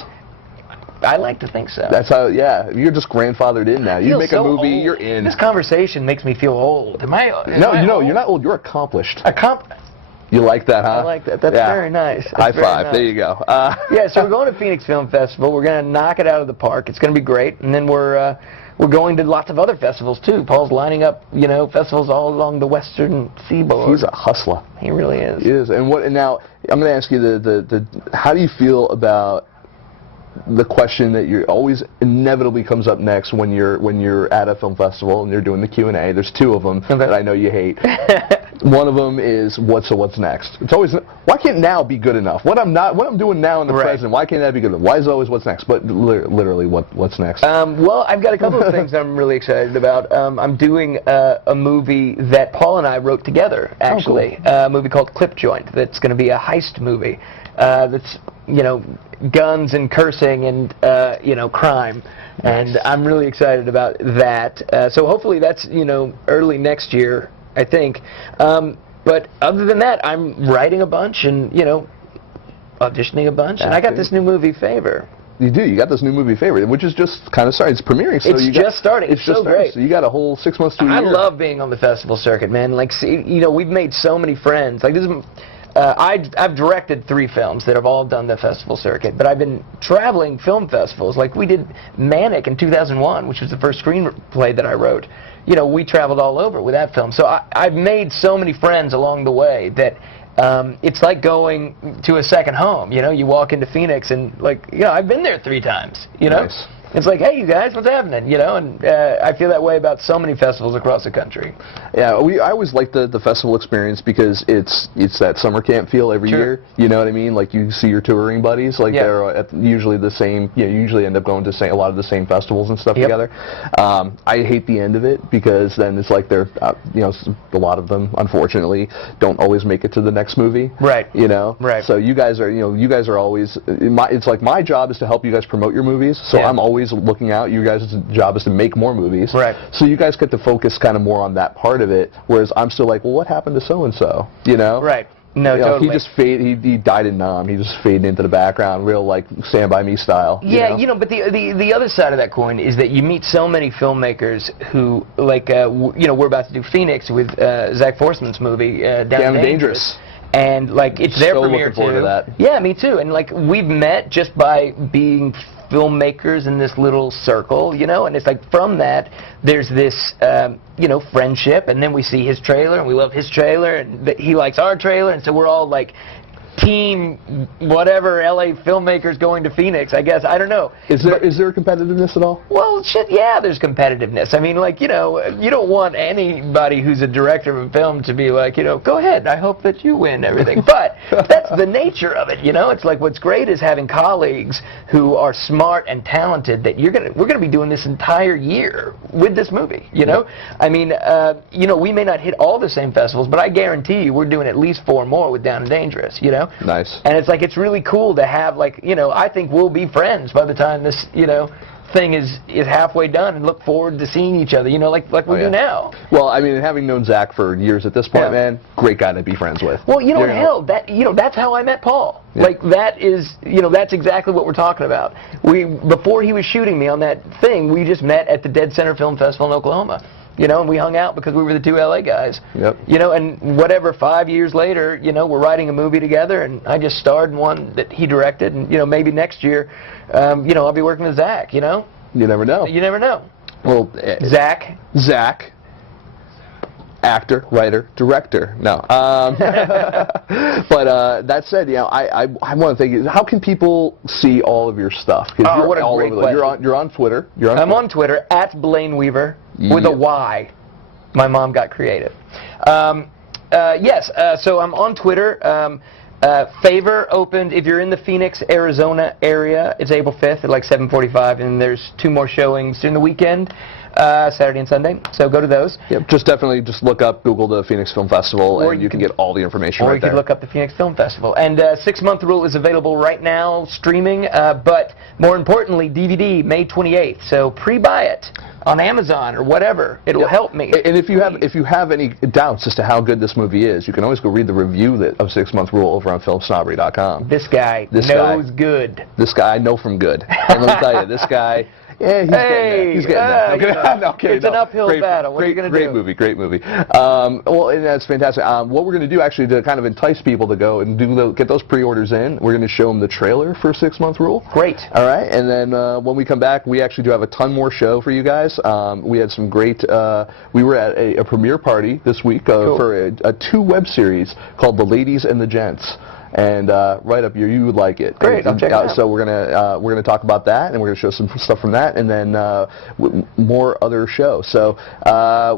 I like to think so. That's how. Yeah, you're just grandfathered in now. You make a movie, old. You're in. This conversation makes me feel old. Am I? No, you're not old. You're accomplished. You like that, huh? I like that. That's very nice. High five. Nice. There you go. Yeah, so we're going to Phoenix Film Festival. We're going to knock it out of the park. It's going to be great, and then we're going to lots of other festivals too. Paul's lining up, you know, festivals all along the western seaboard. He's a hustler. He really is. He is. And now I'm going to ask you the how do you feel about the question that you always inevitably comes up next when you're at a film festival and you're doing the Q&A? There's two of them that I know you hate. One of them is what's next. It's always, why can't now be good enough? What I'm doing now in the present, why can't that be good enough? Why is it always what's next? But literally, what's next? Well, I've got a couple of things I'm really excited about. I'm doing a movie that Paul and I wrote together, actually. Oh, cool. A movie called Clip Joint that's going to be a heist movie. That's, you know, guns and cursing and, you know, crime. Nice. And I'm really excited about that. So hopefully that's, you know, early next year, I think. But other than that, I'm writing a bunch and, you know, auditioning a bunch. And I got this new movie, Favor. You do. You got this new movie, Favor, which is just kind of starting. It's premiering. So it's just starting. It's so great. So you got a whole 6 months to a year. I love being on the festival circuit, man. Like, see, you know, we've made so many friends. Like, this is... I've directed 3 films that have all done the festival circuit, but I've been traveling film festivals. Like we did Manic in 2001, which was the first screenplay that I wrote. You know, we traveled all over with that film. So I've made so many friends along the way that it's like going to a second home. You know, you walk into Phoenix and, like, you know, I've been there 3 times, you know? Nice. It's like, hey, you guys, what's happening? You know, and I feel that way about so many festivals across the country. Yeah, I always like the festival experience because it's that summer camp feel every year. You know what I mean? Like you see your touring buddies, like they're at usually the same. You know, you usually end up going to a lot of the same festivals and stuff together. I hate the end of it because then it's like they're, you know, a lot of them unfortunately don't always make it to the next movie. Right. You know. Right. So you guys are always. It's like my job is to help you guys promote your movies. So I'm always looking out. You guys' job is to make more movies. Right. So you guys get to focus kind of more on that part of it, whereas I'm still like, well, what happened to so and so? You know. Right. No, you know, totally. He just he died in Nam. He just faded into the background, real like Stand By Me style. Yeah, you know, but the other side of that coin is that you meet so many filmmakers who, like, you know, we're about to do Phoenix with Zach Forsman's movie Down and Dangerous. And, like, it's their premiere, looking forward to that. Yeah, me too. And, like, we've met just by being filmmakers in this little circle, you know, and it's like from that there's this, you know, friendship, and then we see his trailer, and we love his trailer, and he likes our trailer, and so we're all like team whatever LA filmmakers going to Phoenix, I guess. I don't know. Is there competitiveness at all? Well, shit, yeah, there's competitiveness. I mean, like, you know, you don't want anybody who's a director of a film to be like, you know, go ahead, I hope that you win everything. But that's the nature of it, you know. It's like what's great is having colleagues who are smart and talented that we're gonna be doing this entire year with this movie, you know. I mean, you know, we may not hit all the same festivals, but I guarantee you we're doing at least 4 more with Down and Dangerous, you know. Nice. And it's like, it's really cool to have, like, you know, I think we'll be friends by the time this, you know, thing is halfway done and look forward to seeing each other, you know, like we do now. Well, I mean, having known Zach for years at this point, Yeah. man, great guy to be friends with. Well, you know, You're hell, that's how I met Paul. Yeah. Like, that is, you know, that's exactly what we're talking about. Before he was shooting me on that thing, we just met at the Dead Center Film Festival in Oklahoma. You know, and we hung out because we were the two LA guys. Yep. You know, and whatever, 5 years later, you know, we're writing a movie together, and I just starred in one that he directed, and, you know, maybe next year, you know, I'll be working with Zach, you know? You never know. You never know. Well, Zach. Actor, writer, director. No. But that said, you know, I want to thank you. How can people see all of your stuff? 'Cause Oh, you're what a all great over the- question. You're on Twitter. I'm on Twitter, at Blayne Weaver, with a Yeah. Y. My mom got creative. Yes, so I'm on Twitter. Favor opened, if you're in the Phoenix, Arizona area, it's April 5th at like 7:45, and there's 2 more showings during the weekend, Saturday and Sunday, so go to those. Yep, definitely look up, Google the Phoenix Film Festival, and you can get all the information Or right you there. could look up the Phoenix Film Festival. And 6 Month Rule is available right now, streaming, but more importantly, DVD, May 28th, so pre-buy it on Amazon or whatever. It'll help me. And if you have any doubts as to how good this movie is, you can always go read the review of 6 Month Rule over on FilmSnobbery.com. This guy knows good. This guy I know from good. And let me tell you, this guy, yeah, he's getting there. He's getting there. I'm kidding. you know, No, I'm kidding. it's an uphill battle. What are you going to do? Great movie. Well, and that's fantastic. What we're going to do, actually, to kind of entice people to go and get those pre-orders in, we're going to show them the trailer for 6 Month Rule. Great. All right, and then when we come back, we actually do have a ton more show for you guys. We had some great, we were at a premiere party this week for a 2 web series called The Ladies and the Gents. And right up here, you would like it. Great, I'll check it out. So we're gonna talk about that, and we're gonna show some stuff from that, and then more other shows. So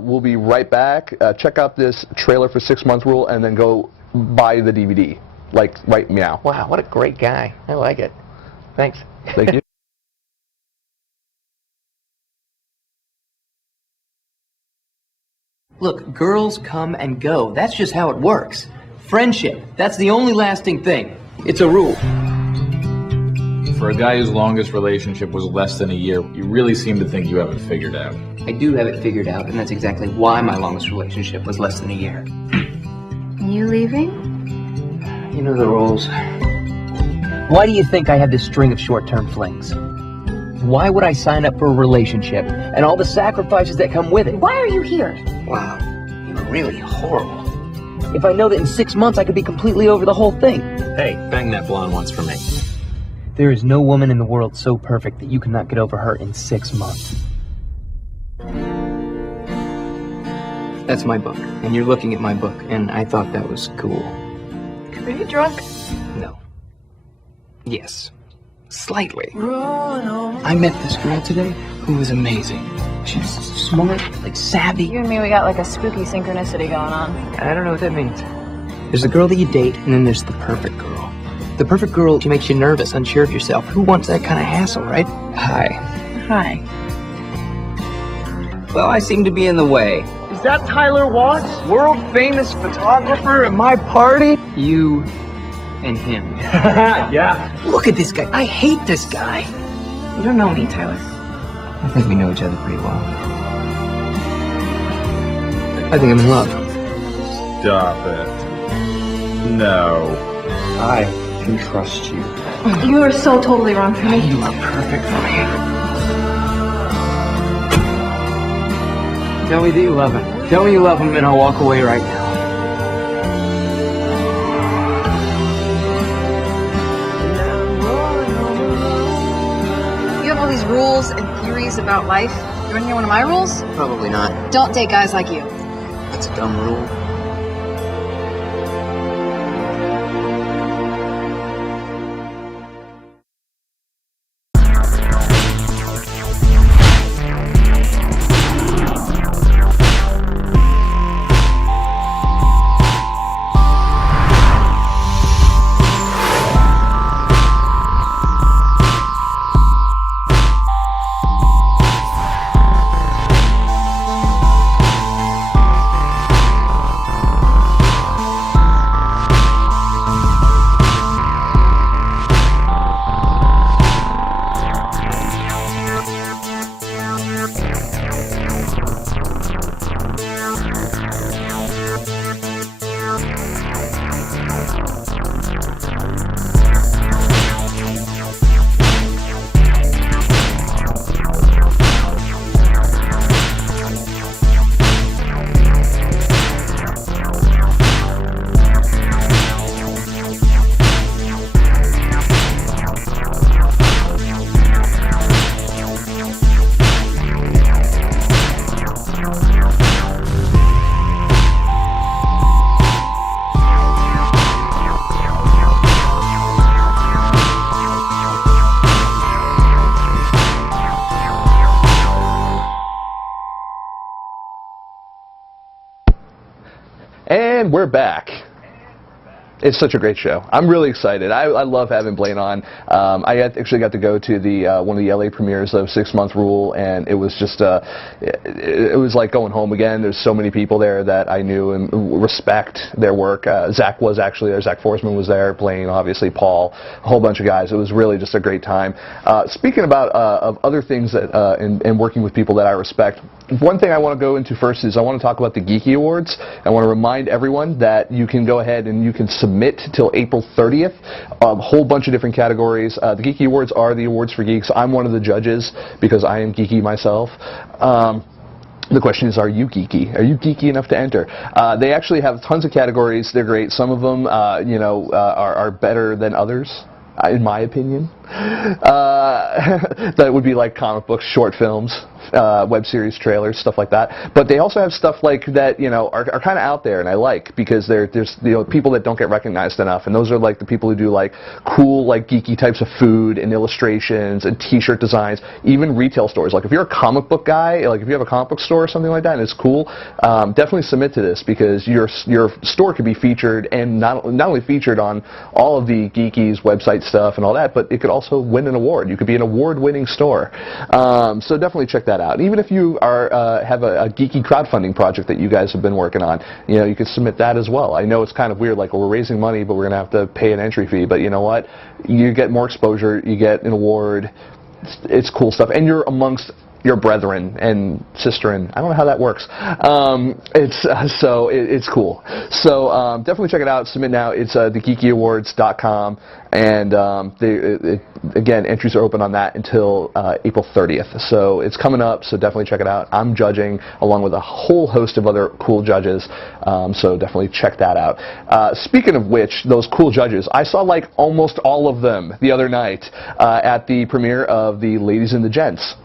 we'll be right back. Check out this trailer for 6 Month Rule, and then go buy the DVD. Like right meow. Wow, what a great guy. I like it. Thanks. Thank you. Look, girls come and go. That's just how it works. Friendship, that's the only lasting thing. It's a rule. For a guy whose longest relationship was less than a year, you really seem to think you have it figured out. I do have it figured out, and that's exactly why my longest relationship was less than a year. You leaving? You know the rules. Why do you think I have this string of short-term flings? Why would I sign up for a relationship and all the sacrifices that come with it? Why are you here? Wow, you're really horrible. If I know that in 6 months I could be completely over the whole thing. Hey, bang that blonde once for me. There is no woman in the world so perfect that you cannot get over her in 6 months. That's my book, and you're looking at my book, and I thought that was cool. Are you drunk? No. Yes. Slightly. I met this girl today who was amazing. She's smart, like savvy. You and me, we got like a spooky synchronicity going on. I don't know what that means. There's the girl that you date, and then there's the perfect girl. The perfect girl, she makes you nervous, unsure of yourself. Who wants that kind of hassle, right? Hi. Hi. Well, I seem to be in the way. Is that Tyler Watts, world-famous photographer at my party? You and him. Yeah. Look at this guy. I hate this guy. You don't know me, Tyler. I think we know each other pretty well. I think I'm in love. Stop it. No. I can trust you. You are so totally wrong for me. You are perfect for me. Tell me that you love him. Tell me you love him and I'll walk away right now. You have all these rules and theories about life. You want to hear one of my rules? Probably not. Don't date guys like you. That's a dumb rule. And we're back. It's such a great show. I'm really excited. I love having Blayne on. I actually got to go to the one of the LA premieres of 6 Month Rule, and it was just it was like going home again. There's so many people there that I knew and respect their work. Zach was actually there. Zach Forsman was there. Blayne, obviously, Paul, a whole bunch of guys. It was really just a great time. Speaking about of other things that and working with people that I respect, one thing I want to go into first is I want to talk about the Geeky Awards. I want to remind everyone that you can go ahead and you can submit till April 30th, a whole bunch of different categories. The Geeky Awards are the awards for geeks. I'm one of the judges because I am geeky myself. The question is, are you geeky? Are you geeky enough to enter? They actually have tons of categories. They're great. Some of them, are better than others, in my opinion. That would be like comic books, short films, web series, trailers, stuff like that. But they also have stuff like that, are kind of out there, and I like, because there's people that don't get recognized enough, and those are like the people who do like cool, like geeky types of food and illustrations and T-shirt designs, even retail stores. Like if you're a comic book guy, like if you have a comic book store or something like that, and it's cool, definitely submit to this, because your store could be featured, and not only featured on all of the Geeky's website stuff and all that, but it could also win an award. You could be an award-winning store. So definitely check that out. Even if you have a geeky crowdfunding project that you guys have been working on, you can submit that as well. I know it's kind of weird, like, well, we're raising money, but we're going to have to pay an entry fee. But you know what? You get more exposure. You get an award. It's cool stuff. And you're amongst your brethren and sisterin. I don't know how that works. It's cool. So definitely check it out. Submit now. It's thegeekyawards.com, and again, entries are open on that until April 30th. So it's coming up. So definitely check it out. I'm judging along with a whole host of other cool judges. So definitely check that out. Speaking of which, those cool judges, I saw like almost all of them the other night at the premiere of the Ladies and the Gents.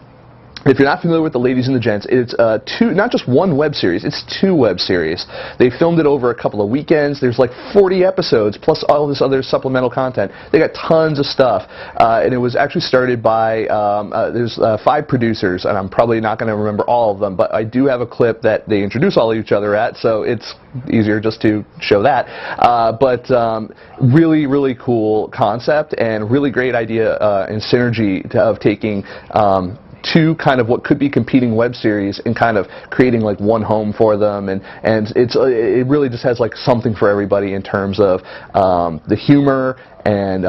If you're not familiar with the Ladies and the Gents, it's not just one web series, it's 2 web series. They filmed it over a couple of weekends. There's like 40 episodes, plus all this other supplemental content. They got tons of stuff. And it was actually started by, there's 5 producers, and I'm probably not going to remember all of them, but I do have a clip that they introduce all of each other at, so it's easier just to show that. But really, really cool concept, and really great idea and synergy of taking 2 kind of what could be competing web series and kind of creating like one home for them, and it really just has like something for everybody in terms of the humor and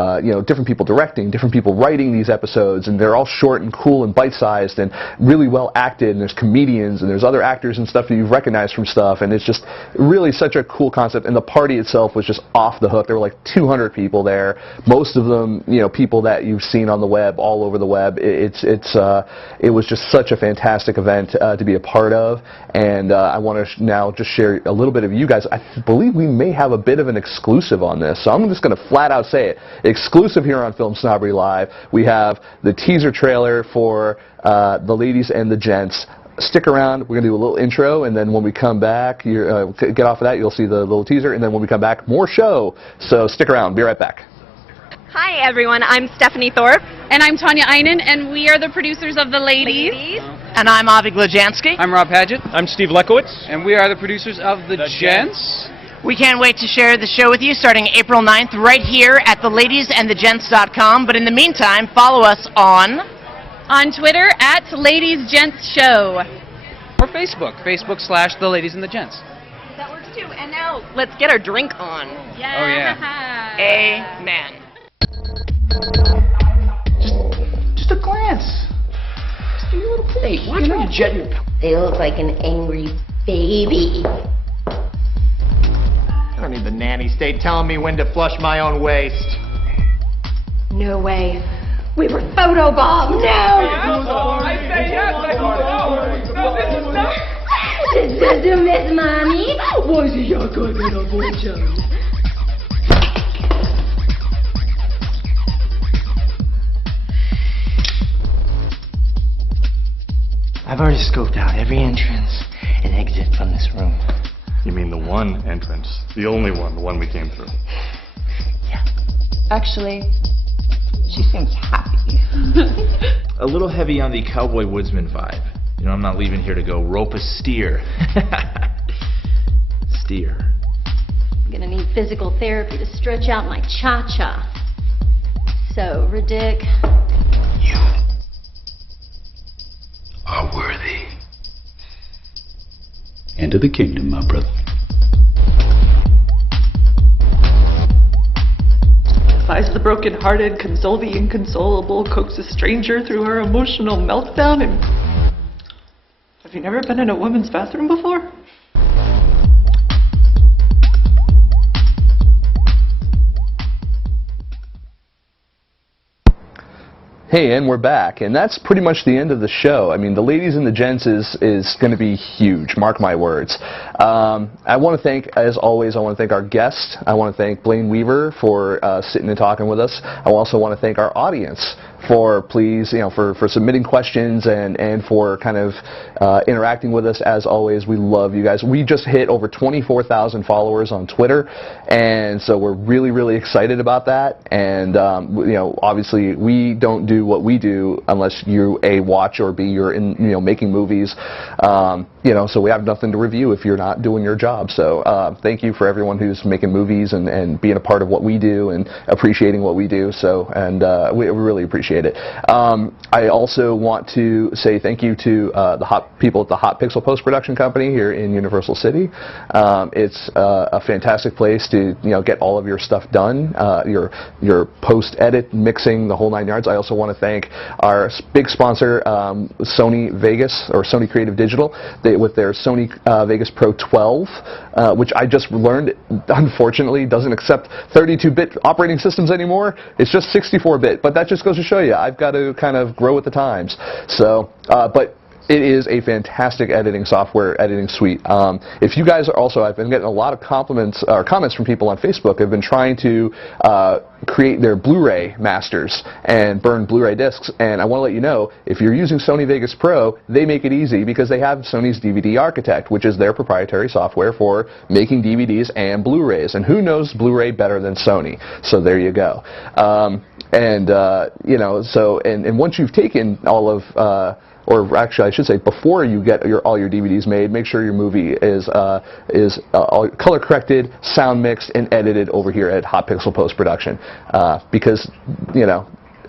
different people directing, different people writing these episodes, and they're all short and cool and bite-sized and really well acted, and there's comedians and there's other actors and stuff that you've recognized from stuff, and it's just really such a cool concept. And the party itself was just off the hook. There were like 200 people there, most of them people that you've seen on the web, all over the web. It was just such a fantastic event to be a part of, and I want to now just share a little bit of you guys. I believe we may have a bit of an exclusive on this, so I'm just going to flat out say it. Exclusive here on Film Snobbery Live. We have the teaser trailer for the Ladies and the Gents. Stick around. We're going to do a little intro, and then when we come back, get off of that, you'll see the little teaser, and then when we come back, more show. So stick around. Be right back. Hi everyone, I'm Stephanie Thorpe. And I'm Tanya Einen, and we are the producers of The Ladies. And I'm Avi Glajansky. I'm Rob Padgett. I'm Steve Lekowitz. And we are the producers of The Gents. We can't wait to share the show with you starting April 9th right here at theladyesandthegents.com. But in the meantime, follow us on Twitter at Ladies Gents Show. Or Facebook.com/The Ladies and the Gents. That works too. And now let's get our drink on. Yeah. Oh yeah. Amen. Just a glance. Just give me a little peek. Hey, watch where you jet your... They look like an angry baby. I don't need the nanny state telling me when to flush my own waste. No way. We were photobombed. No! I say yes. I don't know. No, this is not... This is Miss Mommy. Why is your guy got a boy child? I've already scoped out every entrance and exit from this room. You mean the one entrance? The only one, the one we came through? Yeah. Actually, she seems happy. A little heavy on the cowboy woodsman vibe. I'm not leaving here to go rope a steer. Steer. gonna need physical therapy to stretch out my cha-cha. So, Ridic. You are worthy. Enter the kingdom, my brother. Advise the broken-hearted, console the inconsolable, coax a stranger through her emotional meltdown, and... Have you never been in a woman's bathroom before? Hey, and we're back, and that's pretty much the end of the show. I mean, the ladies and the gents is going to be huge, mark my words. I want to thank, as always, I want to thank our guest. I want to thank Blayne Weaver for sitting and talking with us. I also want to thank our audience for for submitting questions and for kind of interacting with us. As always, we love you guys. We just hit over 24,000 followers on Twitter, and so we're really, really excited about that. And obviously, we don't do what we do unless you A, watch, or B, you're in making movies. So we have nothing to review if you're not doing your job. So thank you for everyone who's making movies and being a part of what we do and appreciating what we do. So we really appreciate it. I also want to say thank you to the hot people at the Hot Pixel Post-Production Company here in Universal City. It's a fantastic place to get all of your stuff done, your post-edit, mixing, the whole 9 yards. I also want to thank our big sponsor, Sony Vegas, or Sony Creative Digital, with their Sony Vegas Pro 12, which I just learned, unfortunately, doesn't accept 32-bit operating systems anymore. It's just 64-bit, but that just goes to show you, I've got to kind of grow with the times. So, but it is a fantastic editing software, editing suite. If you guys are also, I've been getting a lot of compliments or comments from people on Facebook who have been trying to create their Blu-ray masters and burn Blu-ray discs, and I want to let you know, if you're using Sony Vegas Pro, they make it easy because they have Sony's DVD Architect, which is their proprietary software for making DVDs and Blu-rays, and who knows Blu-ray better than Sony? So there you go. And once you've taken all of or actually, I should say, before you get all your DVDs made, make sure your movie is all color corrected, sound mixed, and edited over here at Hot Pixel Post Production. Because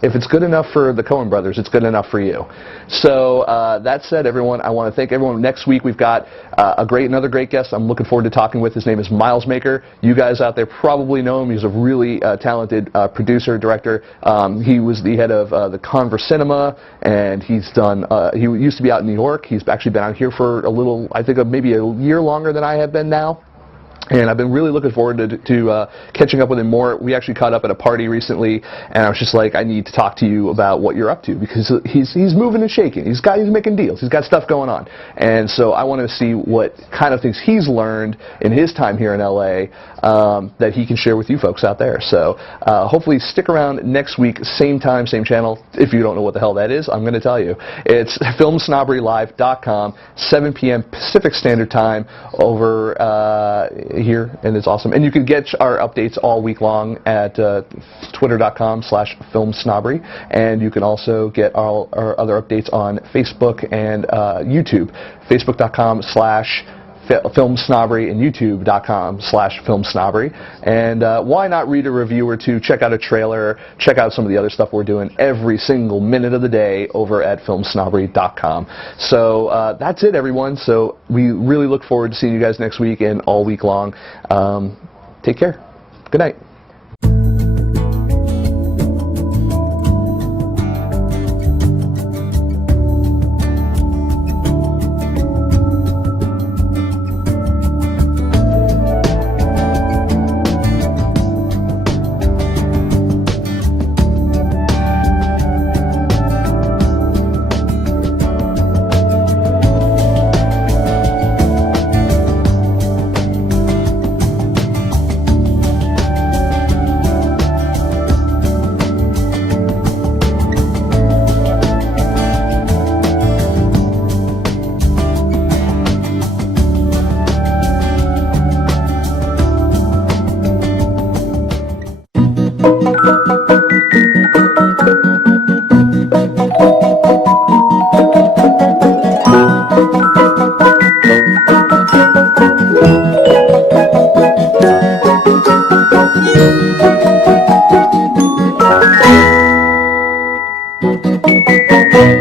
if it's good enough for the Coen brothers, it's good enough for you. So that said, everyone, I want to thank everyone. Next week we've got another great guest I'm looking forward to talking with. His name is Miles Maker. You guys out there probably know him. He's a really talented producer, director. He was the head of the Converse Cinema, and he's done. He used to be out in New York. He's actually been out here for a little, I think, maybe a year longer than I have been now. And I've been really looking forward to catching up with him more. We actually caught up at a party recently, and I was just like, I need to talk to you about what you're up to, because he's moving and shaking. He's making deals. He's got stuff going on. And so I want to see what kind of things he's learned in his time here in LA that he can share with you folks out there. So hopefully stick around next week, same time, same channel. If you don't know what the hell that is, I'm going to tell you. It's FilmSnobberyLive.com, 7 p.m. Pacific Standard Time over here, and it's awesome. And you can get our updates all week long at twitter.com/FilmSnobbery, and you can also get all our other updates on Facebook and YouTube, facebook.com/FilmSnobbery and youtube.com/FilmSnobbery. And why not read a review or two, check out a trailer, check out some of the other stuff we're doing every single minute of the day over at FilmSnobbery.com. So that's it, everyone. So we really look forward to seeing you guys next week and all week long. Take care. Good night. Ridic.